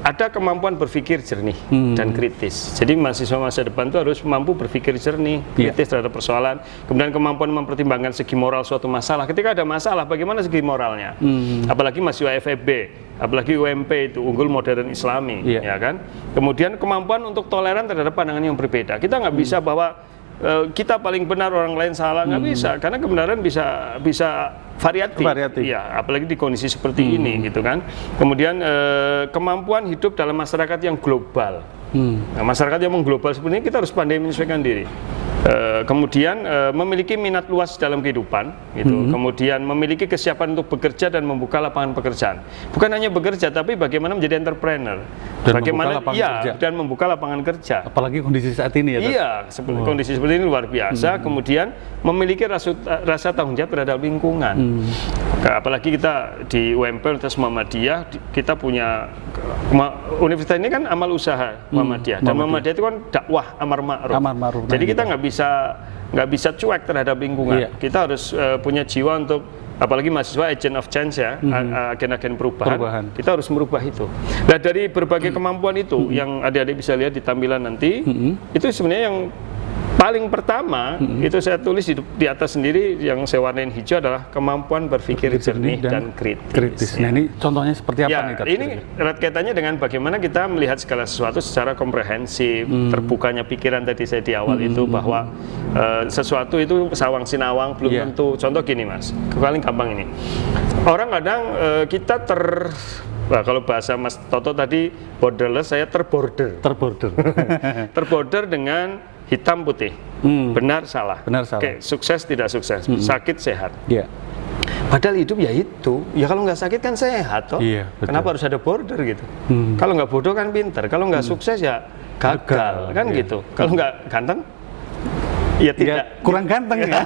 ada kemampuan berpikir jernih dan kritis. Jadi mahasiswa masa depan itu harus mampu berpikir jernih, kritis terhadap persoalan. Kemudian kemampuan mempertimbangkan segi moral suatu masalah. Ketika ada masalah, bagaimana segi moralnya? Apalagi mahasiswa FEB, apalagi UMP itu unggul modern Islami, ya kan? Kemudian kemampuan untuk toleran terhadap pandangan yang berbeda. Kita nggak bisa bahwa kita paling benar orang lain salah, nggak bisa, karena kebenaran bisa variatif. Iya, apalagi di kondisi seperti ini gitu kan. Kemudian kemampuan hidup dalam masyarakat yang global. Nah, masyarakat yang mengglobal seperti ini kita harus pandai menyesuaikan diri. Kemudian memiliki minat luas dalam kehidupan, gitu. Kemudian memiliki kesiapan untuk bekerja dan membuka lapangan pekerjaan. Bukan hanya bekerja, tapi bagaimana menjadi entrepreneur, Dan bagaimana membuka lapangan kerja. dan membuka lapangan kerja. Apalagi kondisi saat ini ya. Dok? Iya, kondisi seperti ini luar biasa. Kemudian memiliki rasa tanggung jawab terhadap lingkungan. Apalagi kita di UMP Universitas Muhammadiyah, kita punya universitas ini kan amal usaha Muhammadiyah, dan Muhammadiyah itu kan dakwah amar ma'ruf. Jadi kita nggak bisa cuek terhadap lingkungan. Iya. Kita harus punya jiwa untuk, apalagi mahasiswa agent of change ya, agen-agen perubahan. Kita harus merubah itu. Nah, dari berbagai kemampuan itu yang adik-adik bisa lihat di tampilan nanti, itu sebenarnya yang paling pertama itu saya tulis di atas sendiri, yang saya warnain hijau adalah kemampuan berpikir jernih dan kritis. Nah, ini contohnya seperti apa nih? Ini erat kaitannya dengan bagaimana kita melihat segala sesuatu secara komprehensif, terbukanya pikiran tadi saya di awal itu, bahwa sesuatu itu sawang sinawang belum tentu. Contoh gini Mas, paling gampang ini. Orang kadang kita kalau bahasa Mas Toto tadi borderless, saya terborder. Terborder dengan hitam putih, benar salah, Oke, sukses tidak sukses, sakit sehat. Padahal hidup ya itu, ya kalau nggak sakit kan sehat toh. Kenapa harus ada border gitu? Kalau nggak bodoh kan pinter, kalau nggak sukses ya gagal kan gitu. Kalau nggak ganteng, ya tidak. Kurang ganteng ya.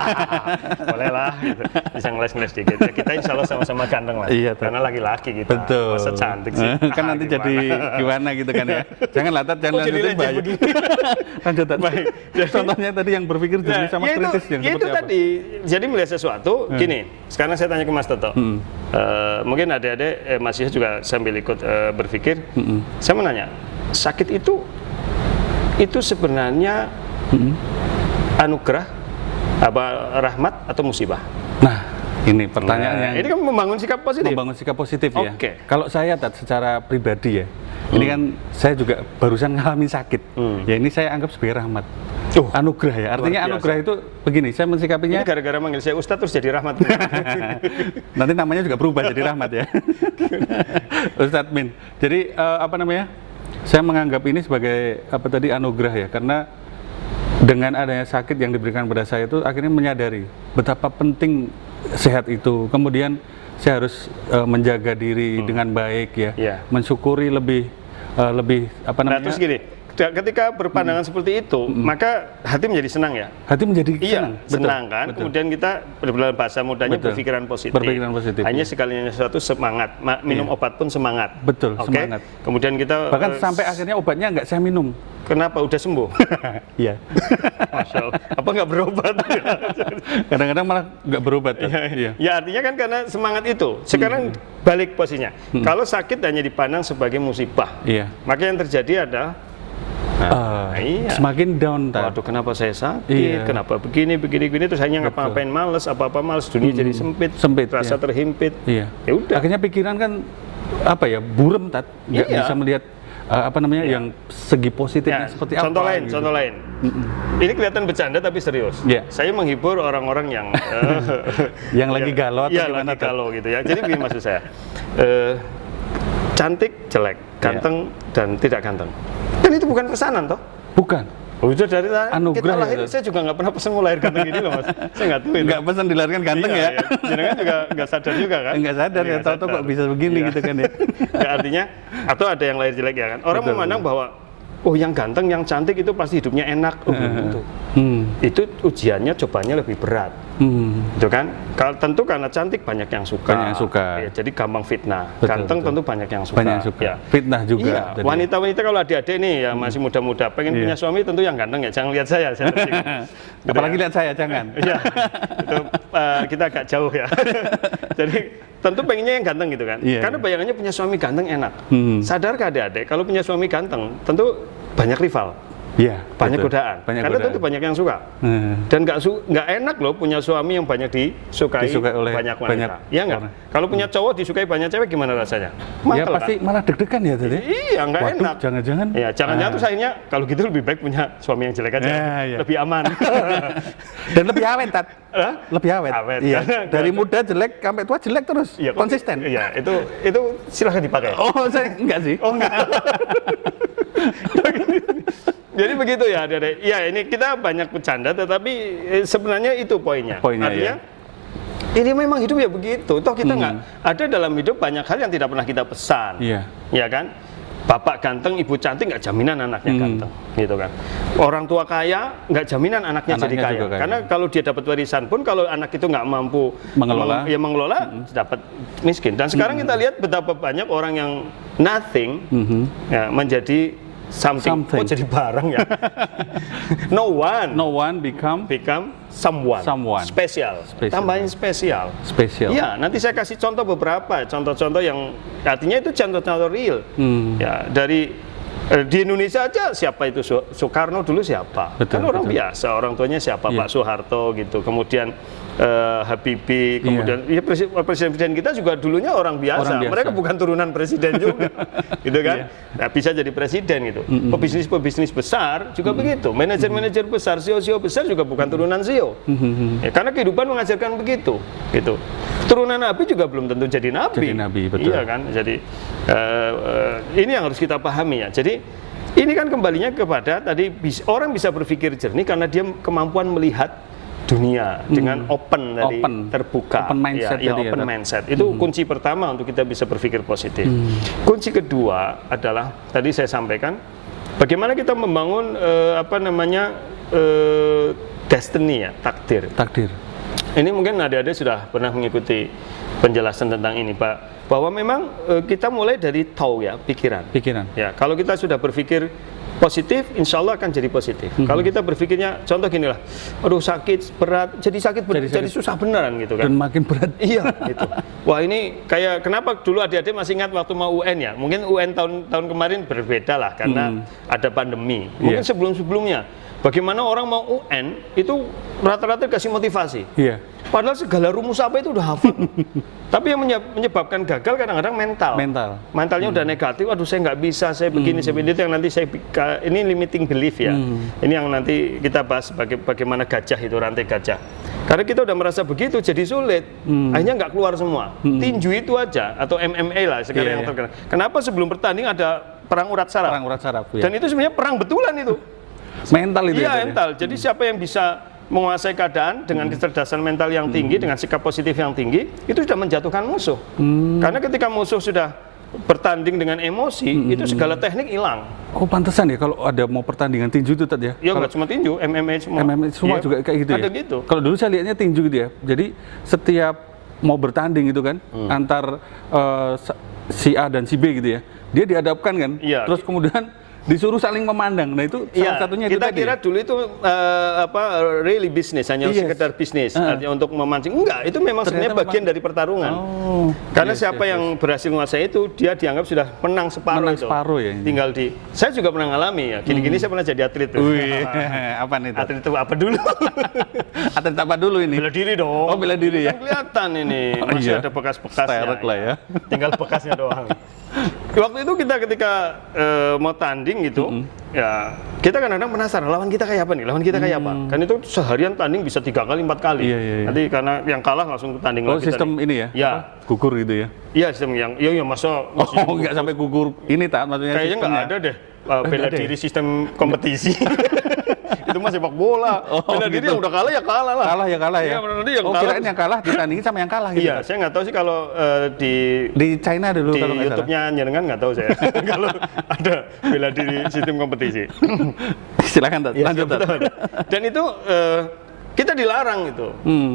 Boleh lah, gitu. Bisa ngeles-ngeles dikit. Ya, kita insya Allah sama-sama ganteng lah. Karena laki-laki kita. Betul. Masa cantik sih. Kan nanti jadi gimana gitu kan ya. Jangan latar, jangan lanjutin bahaya. Lanjutan. Baik. Contohnya tadi yang berpikir jernih sama kritis yang seperti itu apa? tadi. Jadi melihat sesuatu, gini. Sekarang saya tanya ke Mas Toto. Mungkin adik-adik mahasiswa juga sambil ikut berpikir. Saya mau nanya, sakit itu sebenarnya anugerah, apa rahmat atau musibah? Nah, ini pertanyaan yang ini kan membangun sikap positif. Membangun sikap positif ya. Oke. Kalau saya secara pribadi ya, ini kan saya juga barusan ngalamin sakit. Ya ini saya anggap sebagai rahmat. Anugerah ya. Artinya anugerah itu begini, saya mensikapinya. Ini gara-gara manggil saya Ustadz terus jadi rahmat. Nanti namanya juga berubah jadi rahmat ya. Ustadz Min. Jadi apa namanya? Saya menganggap ini sebagai apa tadi anugerah ya, karena dengan adanya sakit yang diberikan pada saya itu akhirnya menyadari betapa penting sehat itu. Kemudian saya harus menjaga diri dengan baik ya, mensyukuri lebih apa namanya. Nah, terus gini, ketika berpandangan seperti itu, maka hati menjadi senang ya. Hati menjadi senang. Senang kan. Betul. Kemudian kita dalam bahasa mudanya berpikiran positif. Berpikiran positif. Hanya sekalinya sesuatu semangat. Minum obat pun semangat. Betul. Semangat. Kemudian kita bahkan sampai akhirnya obatnya nggak saya minum. Kenapa? Udah sembuh? Iya. Masya Allah. Apa nggak berobat? Kadang-kadang malah nggak berobat. Ya artinya kan karena semangat itu. Sekarang balik posisinya. Kalau sakit hanya dipandang sebagai musibah, maka yang terjadi adalah semakin down. Waduh, kenapa saya sakit? Kenapa begini, terus hanya ngapa-ngapain males, apa-apa males, dunia jadi sempit, rasa terhimpit. Ya udah. Akhirnya pikiran kan apa ya, burem nggak bisa melihat apa namanya yang segi positifnya seperti apa. Contoh lain. Ini kelihatan bercanda tapi serius. Saya menghibur orang-orang yang yang lagi galau atau gimana? Lagi galau gitu ya. Jadi begini maksud saya. Cantik, jelek, ganteng dan tidak ganteng. Kan itu bukan pesanan toh? Bukan. Itu dari anugerah kita lahir, saya juga nggak pernah pesan mau lahir ganteng gini loh Mas. Saya nggak tahu itu. Nggak pesan dilahirkan ganteng ya? Jangan juga nggak sadar juga kan? Nggak sadar ya, tahu kok bisa begini gitu kan ya? Artinya, atau ada yang lahir jelek ya kan? Orang memandang bahwa yang ganteng, yang cantik itu pasti hidupnya enak. Itu ujiannya, cobanya lebih berat. Itu kan? Tentu karena cantik banyak yang suka. Jadi gampang fitnah. Ganteng tentu banyak yang suka. Fitnah juga. Wanita-wanita kalau adik-adik nih ya masih muda-muda pengen punya suami tentu yang ganteng ya. Jangan lihat saya. Apalagi lihat saya, jangan. Iya. Itu kita agak jauh ya. Jadi tentu pengennya yang ganteng gitu kan. Karena bayangannya punya suami ganteng enak. Sadarkah adik-adik kalau punya suami ganteng tentu banyak rival. Iya, banyak betul. godaan. Banyak Karena godaan. tentu banyak yang suka. Dan nggak enak loh punya suami yang banyak disukai oleh banyak wanita. banyak Iya nggak? orang. Kalau punya cowok disukai banyak cewek gimana rasanya? Ya Mangkel, pasti kan? malah deg-degan ya tadi. Iya, nggak Waduh, enak. jangan-jangan. Ya, jangan-jangan tuh akhirnya kalau gitu lebih baik punya suami yang jelek aja. Iya. Lebih aman. Dan lebih awet, Tat. Hah? Lebih awet. Awet. Iya. Karena- Dari muda jelek sampai tua jelek terus. Iya, Konsisten. Iya, itu silahkan dipakai. Oh, saya enggak sih. Oh enggak. Jadi begitu ya, Dede. Ya, ini kita banyak bercanda, tetapi sebenarnya itu poinnya. Artinya, ini memang hidup ya begitu. Toh kita nggak ada dalam hidup banyak hal yang tidak pernah kita pesan. Iya. Ya kan? Bapak ganteng, ibu cantik nggak jaminan anaknya ganteng, gitu kan. Orang tua kaya nggak jaminan anaknya jadi Anaknya kaya. juga kaya. Karena kalau dia dapat warisan pun, kalau anak itu nggak mampu mengelola, dapat miskin. Dan sekarang kita lihat betapa banyak orang yang nothing ya, menjadi something. Oh, jadi barang ya. No one become someone. Spesial. Tambahin spesial. Ya, nanti saya kasih contoh beberapa contoh-contoh yang artinya itu contoh-contoh real. Ya, dari di Indonesia aja siapa itu Soekarno dulu siapa? Kan orang biasa, orang tuanya siapa? Pak Soeharto gitu. Kemudian Habibie, kemudian ya presiden kita juga dulunya orang biasa. Mereka bukan turunan presiden juga, gitu kan? Nah, bisa jadi presiden gitu. Pebisnis besar juga begitu. Manajer besar, CEO besar juga bukan turunan CEO. Ya, karena kehidupan mengajarkan begitu, gitu. Turunan Nabi juga belum tentu jadi Nabi. Betul. Iya kan? Jadi ini yang harus kita pahami ya. Jadi ini kan kembalinya kepada tadi orang bisa berpikir jernih karena dia kemampuan melihat dunia dengan terbuka, open mindset, open mindset. Itu kunci pertama untuk kita bisa berpikir positif. Kunci kedua adalah tadi saya sampaikan, bagaimana kita membangun destiny ya, takdir. Ini mungkin adik-adik sudah pernah mengikuti penjelasan tentang ini, Pak, bahwa memang kita mulai dari tahu ya, pikiran. Ya, kalau kita sudah berpikir positif, insya Allah akan jadi positif. Kalau kita berpikirnya, contoh gini lah, aduh sakit berat, jadi susah beneran gitu kan. Dan makin berat. Iya, gitu. Wah ini kayak kenapa dulu adik-adik masih ingat waktu mau UN ya? Mungkin UN tahun kemarin berbeda lah karena ada pandemi. Mungkin sebelum-sebelumnya, bagaimana orang mau UN itu rata-rata kasih motivasi. Iya. Padahal segala rumus apa itu udah hafal. Tapi yang menyebabkan gagal kadang-kadang mental. Mentalnya udah negatif. Aduh saya nggak bisa, saya begini, saya begini. Itu yang nanti ini limiting belief ya. Ini yang nanti kita bahas bagaimana gajah itu, rantai gajah. Karena kita udah merasa begitu jadi sulit. Akhirnya nggak keluar semua. Tinju itu aja atau MMA lah sekarang yang terkenal. Kenapa sebelum bertanding ada perang urat saraf? Dan itu sebenarnya perang betulan itu. Mental itu. Iya, mental. Jadi siapa yang bisa menguasai keadaan dengan kecerdasan mental yang tinggi, dengan sikap positif yang tinggi, itu sudah menjatuhkan musuh. Karena ketika musuh sudah bertanding dengan emosi, itu segala teknik hilang. Oh, pantesan ya kalau ada mau pertandingan tinju itu tadi ya? Ya nggak cuma tinju, MMA semua. MMA semua juga kayak gitu ada ya? gitu. Kalau dulu saya lihatnya tinju gitu ya. Jadi setiap mau bertanding gitu kan, antar si A dan si B gitu ya, dia dihadapkan kan, terus kemudian disuruh saling memandang. Nah itu salah satunya itu kita tadi. kira dulu itu really bisnis, hanya sekedar bisnis artinya untuk memancing. Enggak, itu memang sebenarnya bagian dari pertarungan. Karena siapa yang berhasil menguasai itu, dia dianggap sudah menang separuh ya. Tinggal saya juga pernah ngalami ya. Gini-gini saya pernah jadi atlet tuh. Apa nih? Atlet itu apa dulu? Atlet apa dulu ini? Bela diri dong. Oh, bela diri ya. Kan kelihatan ini masih ada bekas-bekasnya. Lah ya. Tinggal bekasnya doang. Waktu itu kita ketika mau tanding gitu, ya kita kadang-kadang penasaran lawan kita kayak apa nih, lawan kita kayak apa. Kan itu seharian tanding bisa 3 kali 4 kali. Iya. Nanti karena yang kalah langsung tanding lagi. Oh sistem tanding. Ini ya? Ya. Gugur gitu ya? Iya sistem yang, iya masa. Oh nggak sampai gugur ini tak maksudnya? Kayaknya nggak ada deh. Bela diri sistem kompetisi. Itu mah sepak bola. Bela diri yang udah kalah ya kalah lah. Kalah ya kalah ya. Kirain yang kalah ditandingin sama yang kalah gitu. Iya, saya nggak tahu sih kalau di China dulu di kalau nggak YouTube-nya nyenengan nggak tahu saya. Kalau ada bela diri sistem kompetisi. Silakan lanjut. Dan itu kita dilarang itu.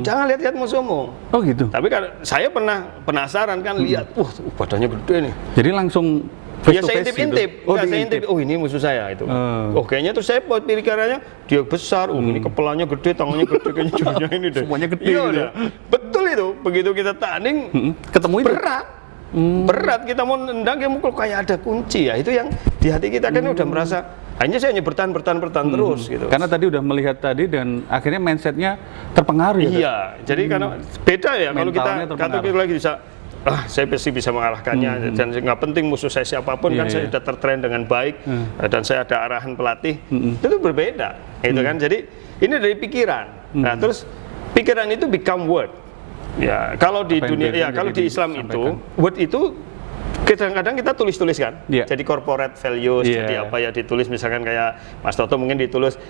Jangan lihat-lihat musuhmu. Oh gitu. Tapi saya pernah penasaran kan lihat, badannya gede nih. Jadi langsung ya saya intip-intip, gitu. saya intip. Oh ini musuh saya itu. Oh kayaknya tuh saya buat pikirannya dia besar. Ini kepalanya gede, tangannya gede, kayaknya jurunya ini deh. Semuanya gede. Iya, gitu. Betul itu. Begitu kita tanding, ketemu itu berat. Berat kita mau nendang, kayak mukul kayak ada kunci ya. Itu yang di hati kita kan udah merasa Akhirnya saya hanya bertahan terus gitu. Karena tadi udah melihat tadi dan akhirnya mindsetnya terpengaruh ya. Iya, jadi karena beda ya kalau kita Mentalnya terpengaruh. kata lagi bisa saya pasti bisa mengalahkannya dan nggak penting musuh saya siapapun kan saya sudah tertrain dengan baik dan saya ada arahan pelatih. Itu berbeda, gitu kan. Jadi ini dari pikiran. Nah, terus pikiran itu become word. Ya, kalau di dunia ya kalau di Islam itu word itu kadang-kadang kita tulis-tulis kan, jadi corporate values, jadi apa ya ditulis misalkan kayak Mas Toto mungkin ditulis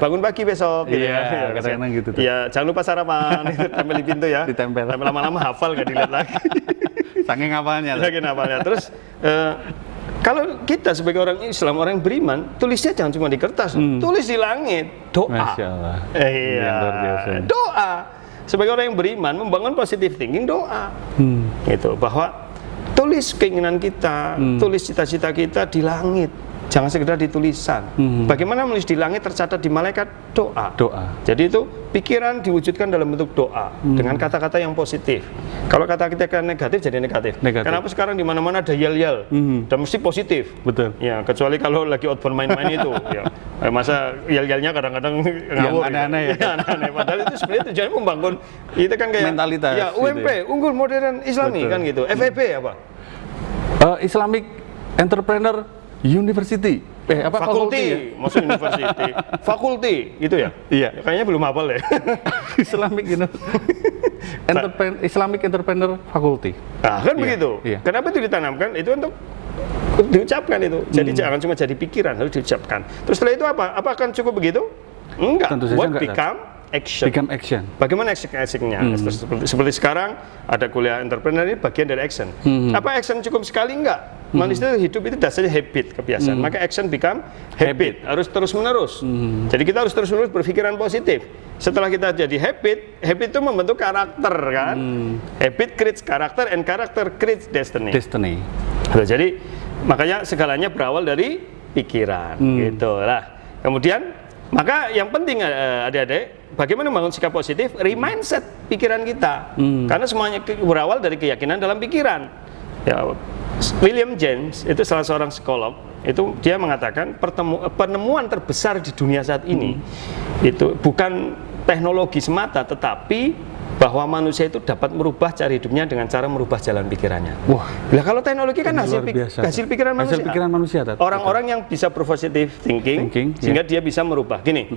bangun pagi besok, gitu ya, kadang-kadang gitu. Ya jangan lupa sarapan, itu tempel di pintu ya, Ditempel. sampai lama-lama hafal nggak dilihat lagi. Saking hafalnya. Saking hafalnya. Terus kalau kita sebagai orang Islam, orang yang beriman, tulisnya jangan cuma di kertas, tulis di langit, doa. Masya Allah. Iya, Luar biasa. doa. Sebagai orang yang beriman, membangun positive thinking, doa. Gitu, bahwa tulis keinginan kita, tulis cita-cita kita di langit. Jangan sekedar di tulisan. Bagaimana menulis di langit tercatat di malaikat? Doa. Jadi itu pikiran diwujudkan dalam bentuk doa dengan kata-kata yang positif. Kalau kata kita negatif jadi negatif. Kenapa sekarang di mana-mana ada yel-yel dan mesti positif? Betul. Ya, kecuali kalau lagi outbound main-main itu. Ya. Masa yel-yelnya kadang-kadang ngawur. Aneh-aneh ya. Aneh-aneh. Padahal itu sebenarnya tujuannya membangun itu kan kayak mentalitas. Ya, UMP, gitu ya. unggul modern Islami kan gitu. FEB apa? Islamic Entrepreneur University. Fakulti, maksud university. Fakulti, gitu ya? Iya. Kayaknya belum hafal ya. Islamic Entrepreneur Faculty. Nah, kan begitu. Iya. Kenapa itu ditanamkan? Itu untuk diucapkan itu. Jadi jangan cuma jadi pikiran, harus diucapkan. Terus setelah itu apa? Apa akan cukup begitu? Enggak. Tentu saja What enggak. become action. Become action. Bagaimana action-actionnya? Seperti sekarang ada kuliah entrepreneur ini bagian dari action. Apa action cukup sekali? Enggak. Manusia hidup itu dasarnya habit, kebiasaan. Maka action become habit. Harus terus-menerus. Jadi kita harus terus-menerus berpikiran positif. Setelah kita jadi habit itu membentuk karakter kan. Habit creates karakter and character creates destiny. Jadi makanya segalanya berawal dari pikiran gitu lah. Kemudian maka yang penting adik-adik, bagaimana membangun sikap positif, remindset pikiran kita. Karena semuanya berawal dari keyakinan dalam pikiran. Ya, William James itu salah seorang psikolog, itu dia mengatakan penemuan terbesar di dunia saat ini itu bukan teknologi semata, tetapi bahwa manusia itu dapat merubah cara hidupnya dengan cara merubah jalan pikirannya. Wah, nah, kalau teknologi kan hasil pikiran manusia. Hasil pikiran manusia. Orang-orang yang bisa berpositif thinking sehingga dia bisa merubah. Gini,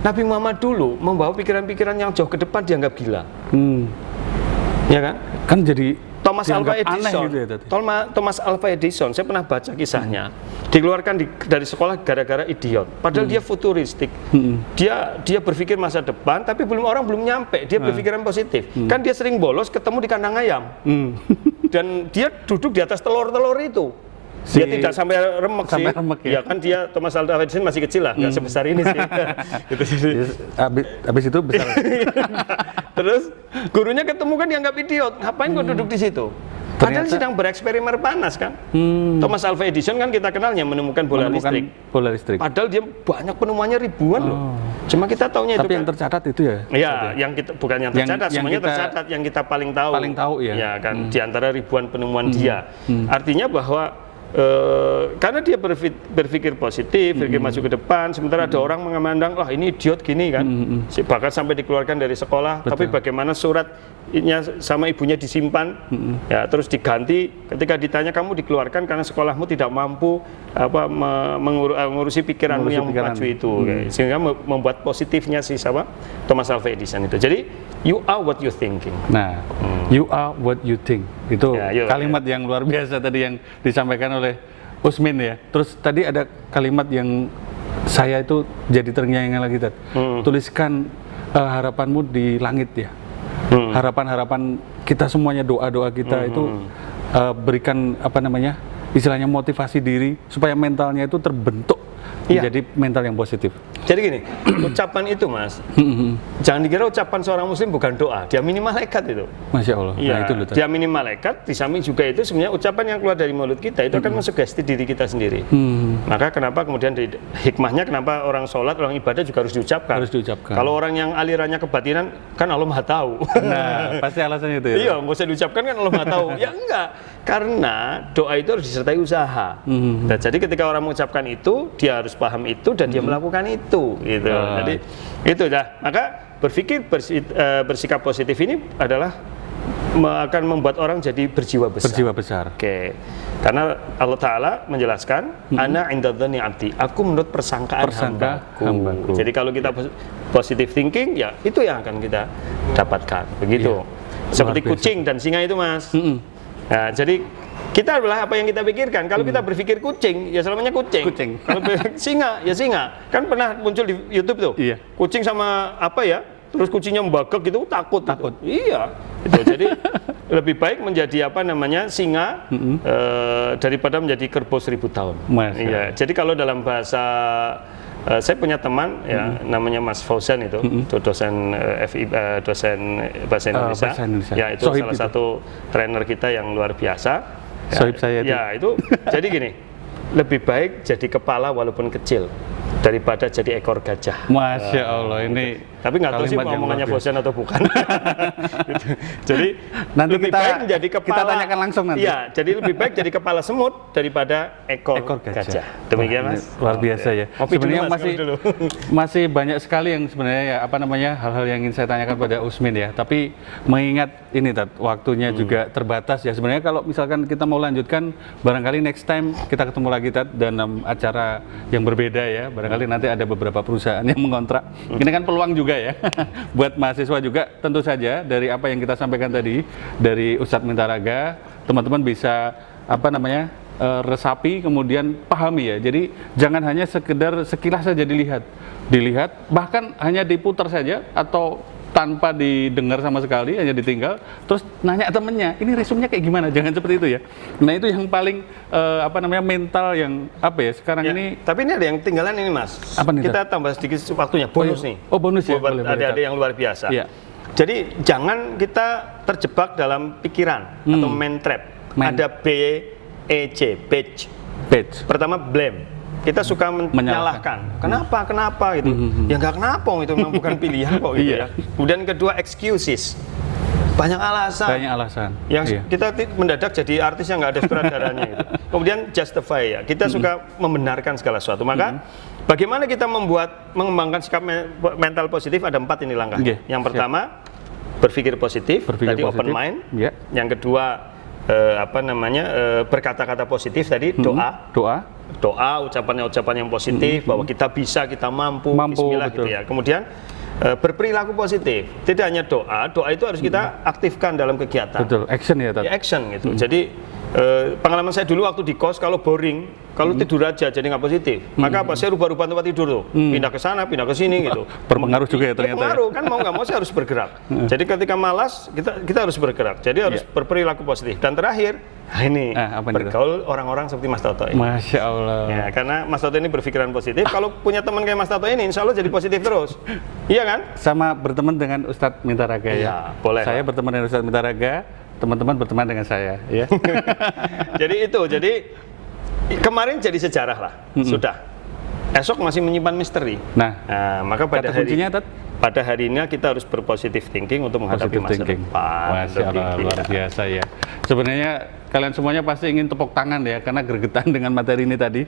Nabi Muhammad dulu membawa pikiran-pikiran yang jauh ke depan dianggap gila. Ya kan? Kan jadi Thomas Alva Edison. Gitu ya, Thomas Alva Edison, saya pernah baca kisahnya. Dikeluarkan dari sekolah gara-gara idiot. Padahal dia futuristik. Dia berpikir masa depan, tapi orang belum nyampe. Dia berpikiran positif. Kan dia sering bolos ketemu di kandang ayam. Dan dia duduk di atas telur-telur itu. Dia tidak sampai remek sih. Ya kan dia Thomas Alva Edison masih kecil lah, nggak sebesar ini sih. Gitu sih. Habis itu besar. Terus gurunya ketemu kan dianggap idiot. Ngapain kok duduk di situ? Padahal sedang bereksperimen panas kan. Thomas Alva Edison kan kita kenalnya menemukan bola listrik. Padahal dia banyak penemuannya ribuan loh. Cuma kita taunya itu. Tapi yang tercatat itu ya. Iya, yang kita bukan yang tercatat, semuanya tercatat. Yang kita paling tahu ya. Ya kan, di antara ribuan penemuan dia. Artinya bahwa karena dia berpikir positif, berpikir maju ke depan, sementara ada orang memandang, wah ini idiot gini kan, bahkan sampai dikeluarkan dari sekolah. Tapi bagaimana suratnya sama ibunya disimpan, ya terus diganti. Ketika ditanya kamu dikeluarkan karena sekolahmu tidak mampu mengurusi pikiranmu yang maju itu, sehingga membuat positifnya si Thomas Alva Edison itu. Jadi you are what you thinking. Nah, you are what you think. Itu kalimat yang luar biasa tadi yang disampaikan oleh Usmin ya. Terus tadi ada kalimat yang saya itu jadi terngiang-ngiang lagi tadi. Tuliskan harapanmu di langit ya. Harapan-harapan kita semuanya, doa-doa kita itu berikan istilahnya motivasi diri supaya mentalnya itu terbentuk menjadi mental yang positif. Jadi gini, ucapan itu Mas, jangan dikira ucapan seorang muslim bukan doa, diamini malaikat itu. Masya Allah. Ya, nah, itu loh, diamini malaikat, disamping juga itu sebenarnya ucapan yang keluar dari mulut kita itu akan mensugesti diri kita sendiri. Maka kenapa kemudian hikmahnya kenapa orang sholat, orang ibadah juga harus diucapkan. Kalau orang yang alirannya kebatinan, kan Allah Maha Tahu. Nah, pasti alasannya itu ya. Iya, nggak usah diucapkan kan Allah Maha Tahu. Ya enggak, karena doa itu harus disertai usaha. Nah, jadi ketika orang mengucapkan itu, dia harus paham itu dan dia melakukan itu gitu. Jadi itu dah. Maka bersikap positif ini adalah akan membuat orang jadi berjiwa besar. Berjiwa besar. Oke. Karena Allah Ta'ala menjelaskan, ana inda dzanni abdi, aku menurut persangkaan hambaku. Jadi kalau kita positive thinking, ya itu yang akan kita dapatkan. Begitu. Seperti kucing dan singa itu, Mas. Nah, jadi kita adalah apa yang kita pikirkan. Kalau kita berpikir kucing, ya selamanya kucing. Kalau singa, ya singa. Kan pernah muncul di YouTube tuh. Iya. Kucing sama apa ya? Terus kucingnya membagek gitu, takut. Iya. Itu. Jadi lebih baik menjadi apa namanya singa daripada menjadi kerbau 1000 tahun. Iya. Jadi kalau dalam bahasa saya punya teman ya namanya Mas Fauzan itu dosen dosen bahasa Indonesia. Ya itu salah satu trainer kita yang luar biasa. Sohib saya itu. Ya itu. Jadi gini, lebih baik jadi kepala walaupun kecil daripada jadi ekor gajah. Masya Allah, ini tapi nggak tahu sih ngomongannya Fauzan atau bukan. Jadi nanti lebih baik menjadi kepala. Kita tanyakan langsung nanti. Iya, jadi lebih baik jadi kepala semut daripada ekor gajah. Demikian Mas. Luar biasa ya. Sebenarnya masih banyak sekali yang sebenarnya ya apa namanya hal-hal yang ingin saya tanyakan pada Usmin ya. Tapi mengingat ini waktunya juga terbatas ya. Sebenarnya kalau misalkan kita mau lanjutkan, barangkali next time kita ketemu lagi dalam acara yang berbeda ya. Barangkali nanti ada beberapa perusahaan yang mengontrak. Ini kan peluang juga ya buat mahasiswa juga. Tentu saja dari apa yang kita sampaikan tadi dari Ustadz Mintaraga, teman-teman bisa apa namanya resapi kemudian pahami ya. Jadi jangan hanya sekedar sekilas saja dilihat, bahkan hanya diputar saja atau tanpa didengar sama sekali, hanya ditinggal, terus nanya temennya, ini resumenya kayak gimana? Jangan seperti itu ya. Nah itu yang paling apa namanya mental yang apa ya sekarang ya, ini. Tapi ini ada yang ketinggalan ini Mas. Apa nih? Kita tambah sedikit waktunya, bonus nih. Oh bonus ya. Buat adik-adik yang luar biasa. Ya. Jadi jangan kita terjebak dalam pikiran atau main trap. Ada BEC, batch. Pertama blame. Kita suka menyalahkan. Kenapa gitu. Ya nggak kenapa, itu memang bukan pilihan kok gitu ya. Kemudian kedua excuses. Banyak alasan. Yang kita mendadak jadi artis yang nggak ada sutradaranya gitu. Kemudian justify ya. Kita suka membenarkan segala sesuatu. Maka bagaimana kita mengembangkan sikap mental positif, ada 4 ini langkah. Yang pertama berpikir positif, tadi open mind. Yang kedua berkata-kata positif tadi, doa, ucapan yang positif bahwa kita bisa, kita mampu bismillah gitu ya. Kemudian berperilaku positif. Tidak hanya doa itu harus kita aktifkan dalam kegiatan. Betul, action ya tadi. Action gitu. Jadi pengalaman saya dulu waktu di kos, kalau boring, kalau tidur aja jadi nggak positif. Maka apa? Saya rubah-rubah tempat tidur tuh, pindah ke sana, pindah ke sini gitu. Berpengaruh juga ya ternyata. Berpengaruh kan, mau nggak mau saya harus bergerak. Jadi ketika malas, kita harus bergerak. Jadi harus berperilaku positif. Dan terakhir, ini bergaul orang-orang seperti Mas Toto ini. Masya Allah. Ya, karena Mas Toto ini berpikiran positif. Kalau punya teman kayak Mas Toto ini, insya Allah jadi positif terus. Iya kan? Sama berteman dengan Ustadz Mintaraga ya. Boleh. Saya berteman dengan Ustadz Mintaraga, teman-teman berteman dengan saya. Ya. Jadi kemarin jadi sejarah lah, sudah. Esok masih menyimpan misteri. Nah maka pada hari ini kita harus berpositif thinking untuk menghadapi masa depan. Masya Allah, luar biasa ya. Sebenarnya kalian semuanya pasti ingin tepuk tangan ya, karena gregetan dengan materi ini tadi.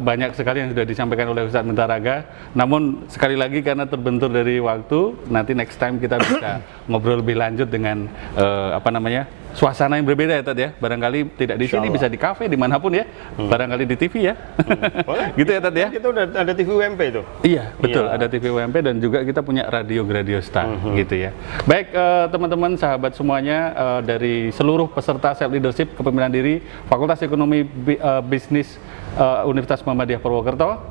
Banyak sekali yang sudah disampaikan oleh Ustadz Mintaraga. Namun sekali lagi karena terbentur dari waktu, nanti next time kita bisa ngobrol lebih lanjut dengan suasana yang berbeda ya Tad ya. Barangkali tidak di sini, bisa di kafe dimanapun ya. Barangkali di TV ya. Gitu ya Tad ya. Kita udah ada TV UMP itu. Iya betul, ada TV UMP dan juga kita punya Radio Star gitu ya. Baik teman-teman sahabat semuanya, dari seluruh peserta Self Leadership Kepemimpinan Diri Fakultas Ekonomi Bisnis Universitas Muhammadiyah Purwokerto,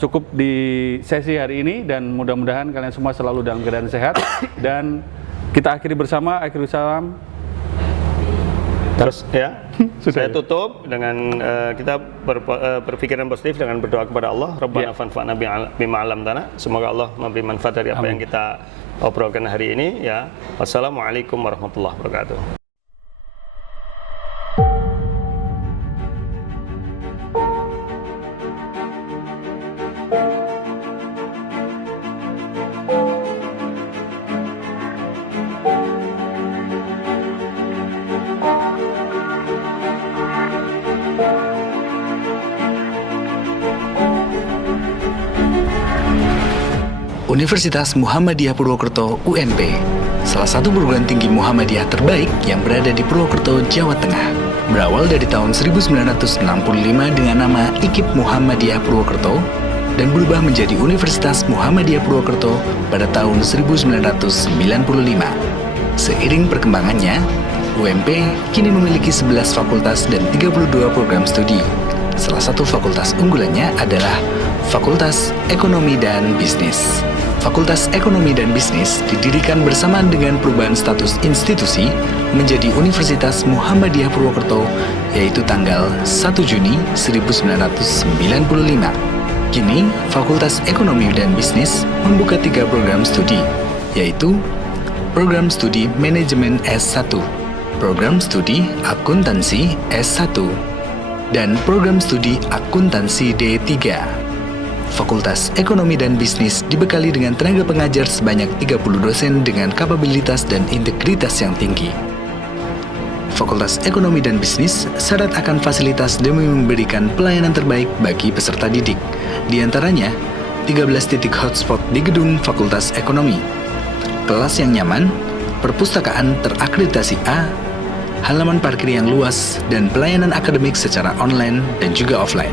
cukup di sesi hari ini dan mudah-mudahan kalian semua selalu dalam keadaan sehat. Dan kita akhiri bersama, akhirul salam. Terus ya, saya tutup dengan kita berpikiran positif dengan berdoa kepada Allah. Rabbana fanfa'na bima 'allamtana. Semoga Allah memberi manfaat dari apa yang kita obrolkan hari ini ya. Wassalamualaikum warahmatullahi wabarakatuh. Universitas Muhammadiyah Purwokerto UNP, salah satu perguruan tinggi Muhammadiyah terbaik yang berada di Purwokerto, Jawa Tengah. Berawal dari tahun 1965 dengan nama IKIP Muhammadiyah Purwokerto dan berubah menjadi Universitas Muhammadiyah Purwokerto pada tahun 1995. Seiring perkembangannya, UMP kini memiliki 11 fakultas dan 32 program studi. Salah satu fakultas unggulannya adalah Fakultas Ekonomi dan Bisnis. Fakultas Ekonomi dan Bisnis didirikan bersamaan dengan perubahan status institusi menjadi Universitas Muhammadiyah Purwokerto, yaitu tanggal 1 Juni 1995. Kini, Fakultas Ekonomi dan Bisnis membuka 3 program studi, yaitu Program Studi Manajemen S1, Program Studi Akuntansi S1, dan Program Studi Akuntansi D3. Fakultas Ekonomi dan Bisnis dibekali dengan tenaga pengajar sebanyak 30 dosen dengan kapabilitas dan integritas yang tinggi. Fakultas Ekonomi dan Bisnis syarat akan fasilitas demi memberikan pelayanan terbaik bagi peserta didik. Di antaranya, 13 titik hotspot di gedung Fakultas Ekonomi, kelas yang nyaman, perpustakaan terakreditasi A, halaman parkir yang luas, dan pelayanan akademik secara online dan juga offline.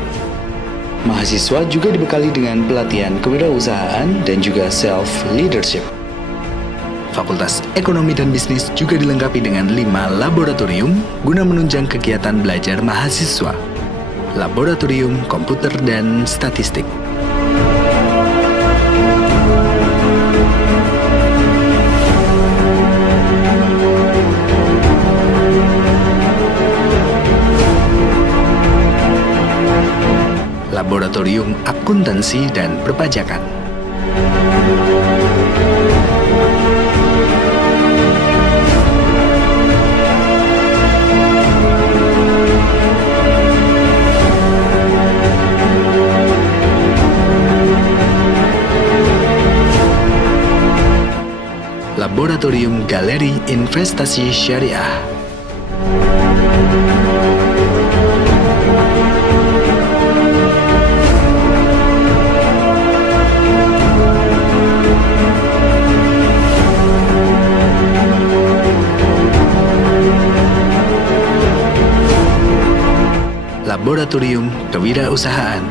Mahasiswa juga dibekali dengan pelatihan kewirausahaan dan juga self-leadership. Fakultas Ekonomi dan Bisnis juga dilengkapi dengan 5 laboratorium guna menunjang kegiatan belajar mahasiswa. Laboratorium Komputer dan Statistik. Laboratorium Akuntansi dan Perpajakan. Laboratorium Galeri Investasi Syariah. Laboratorium Kewirausahaan.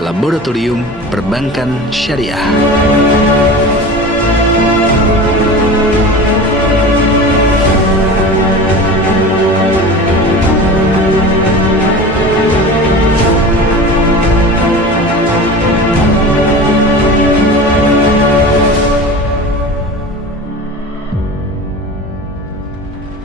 Laboratorium Perbankan Syariah.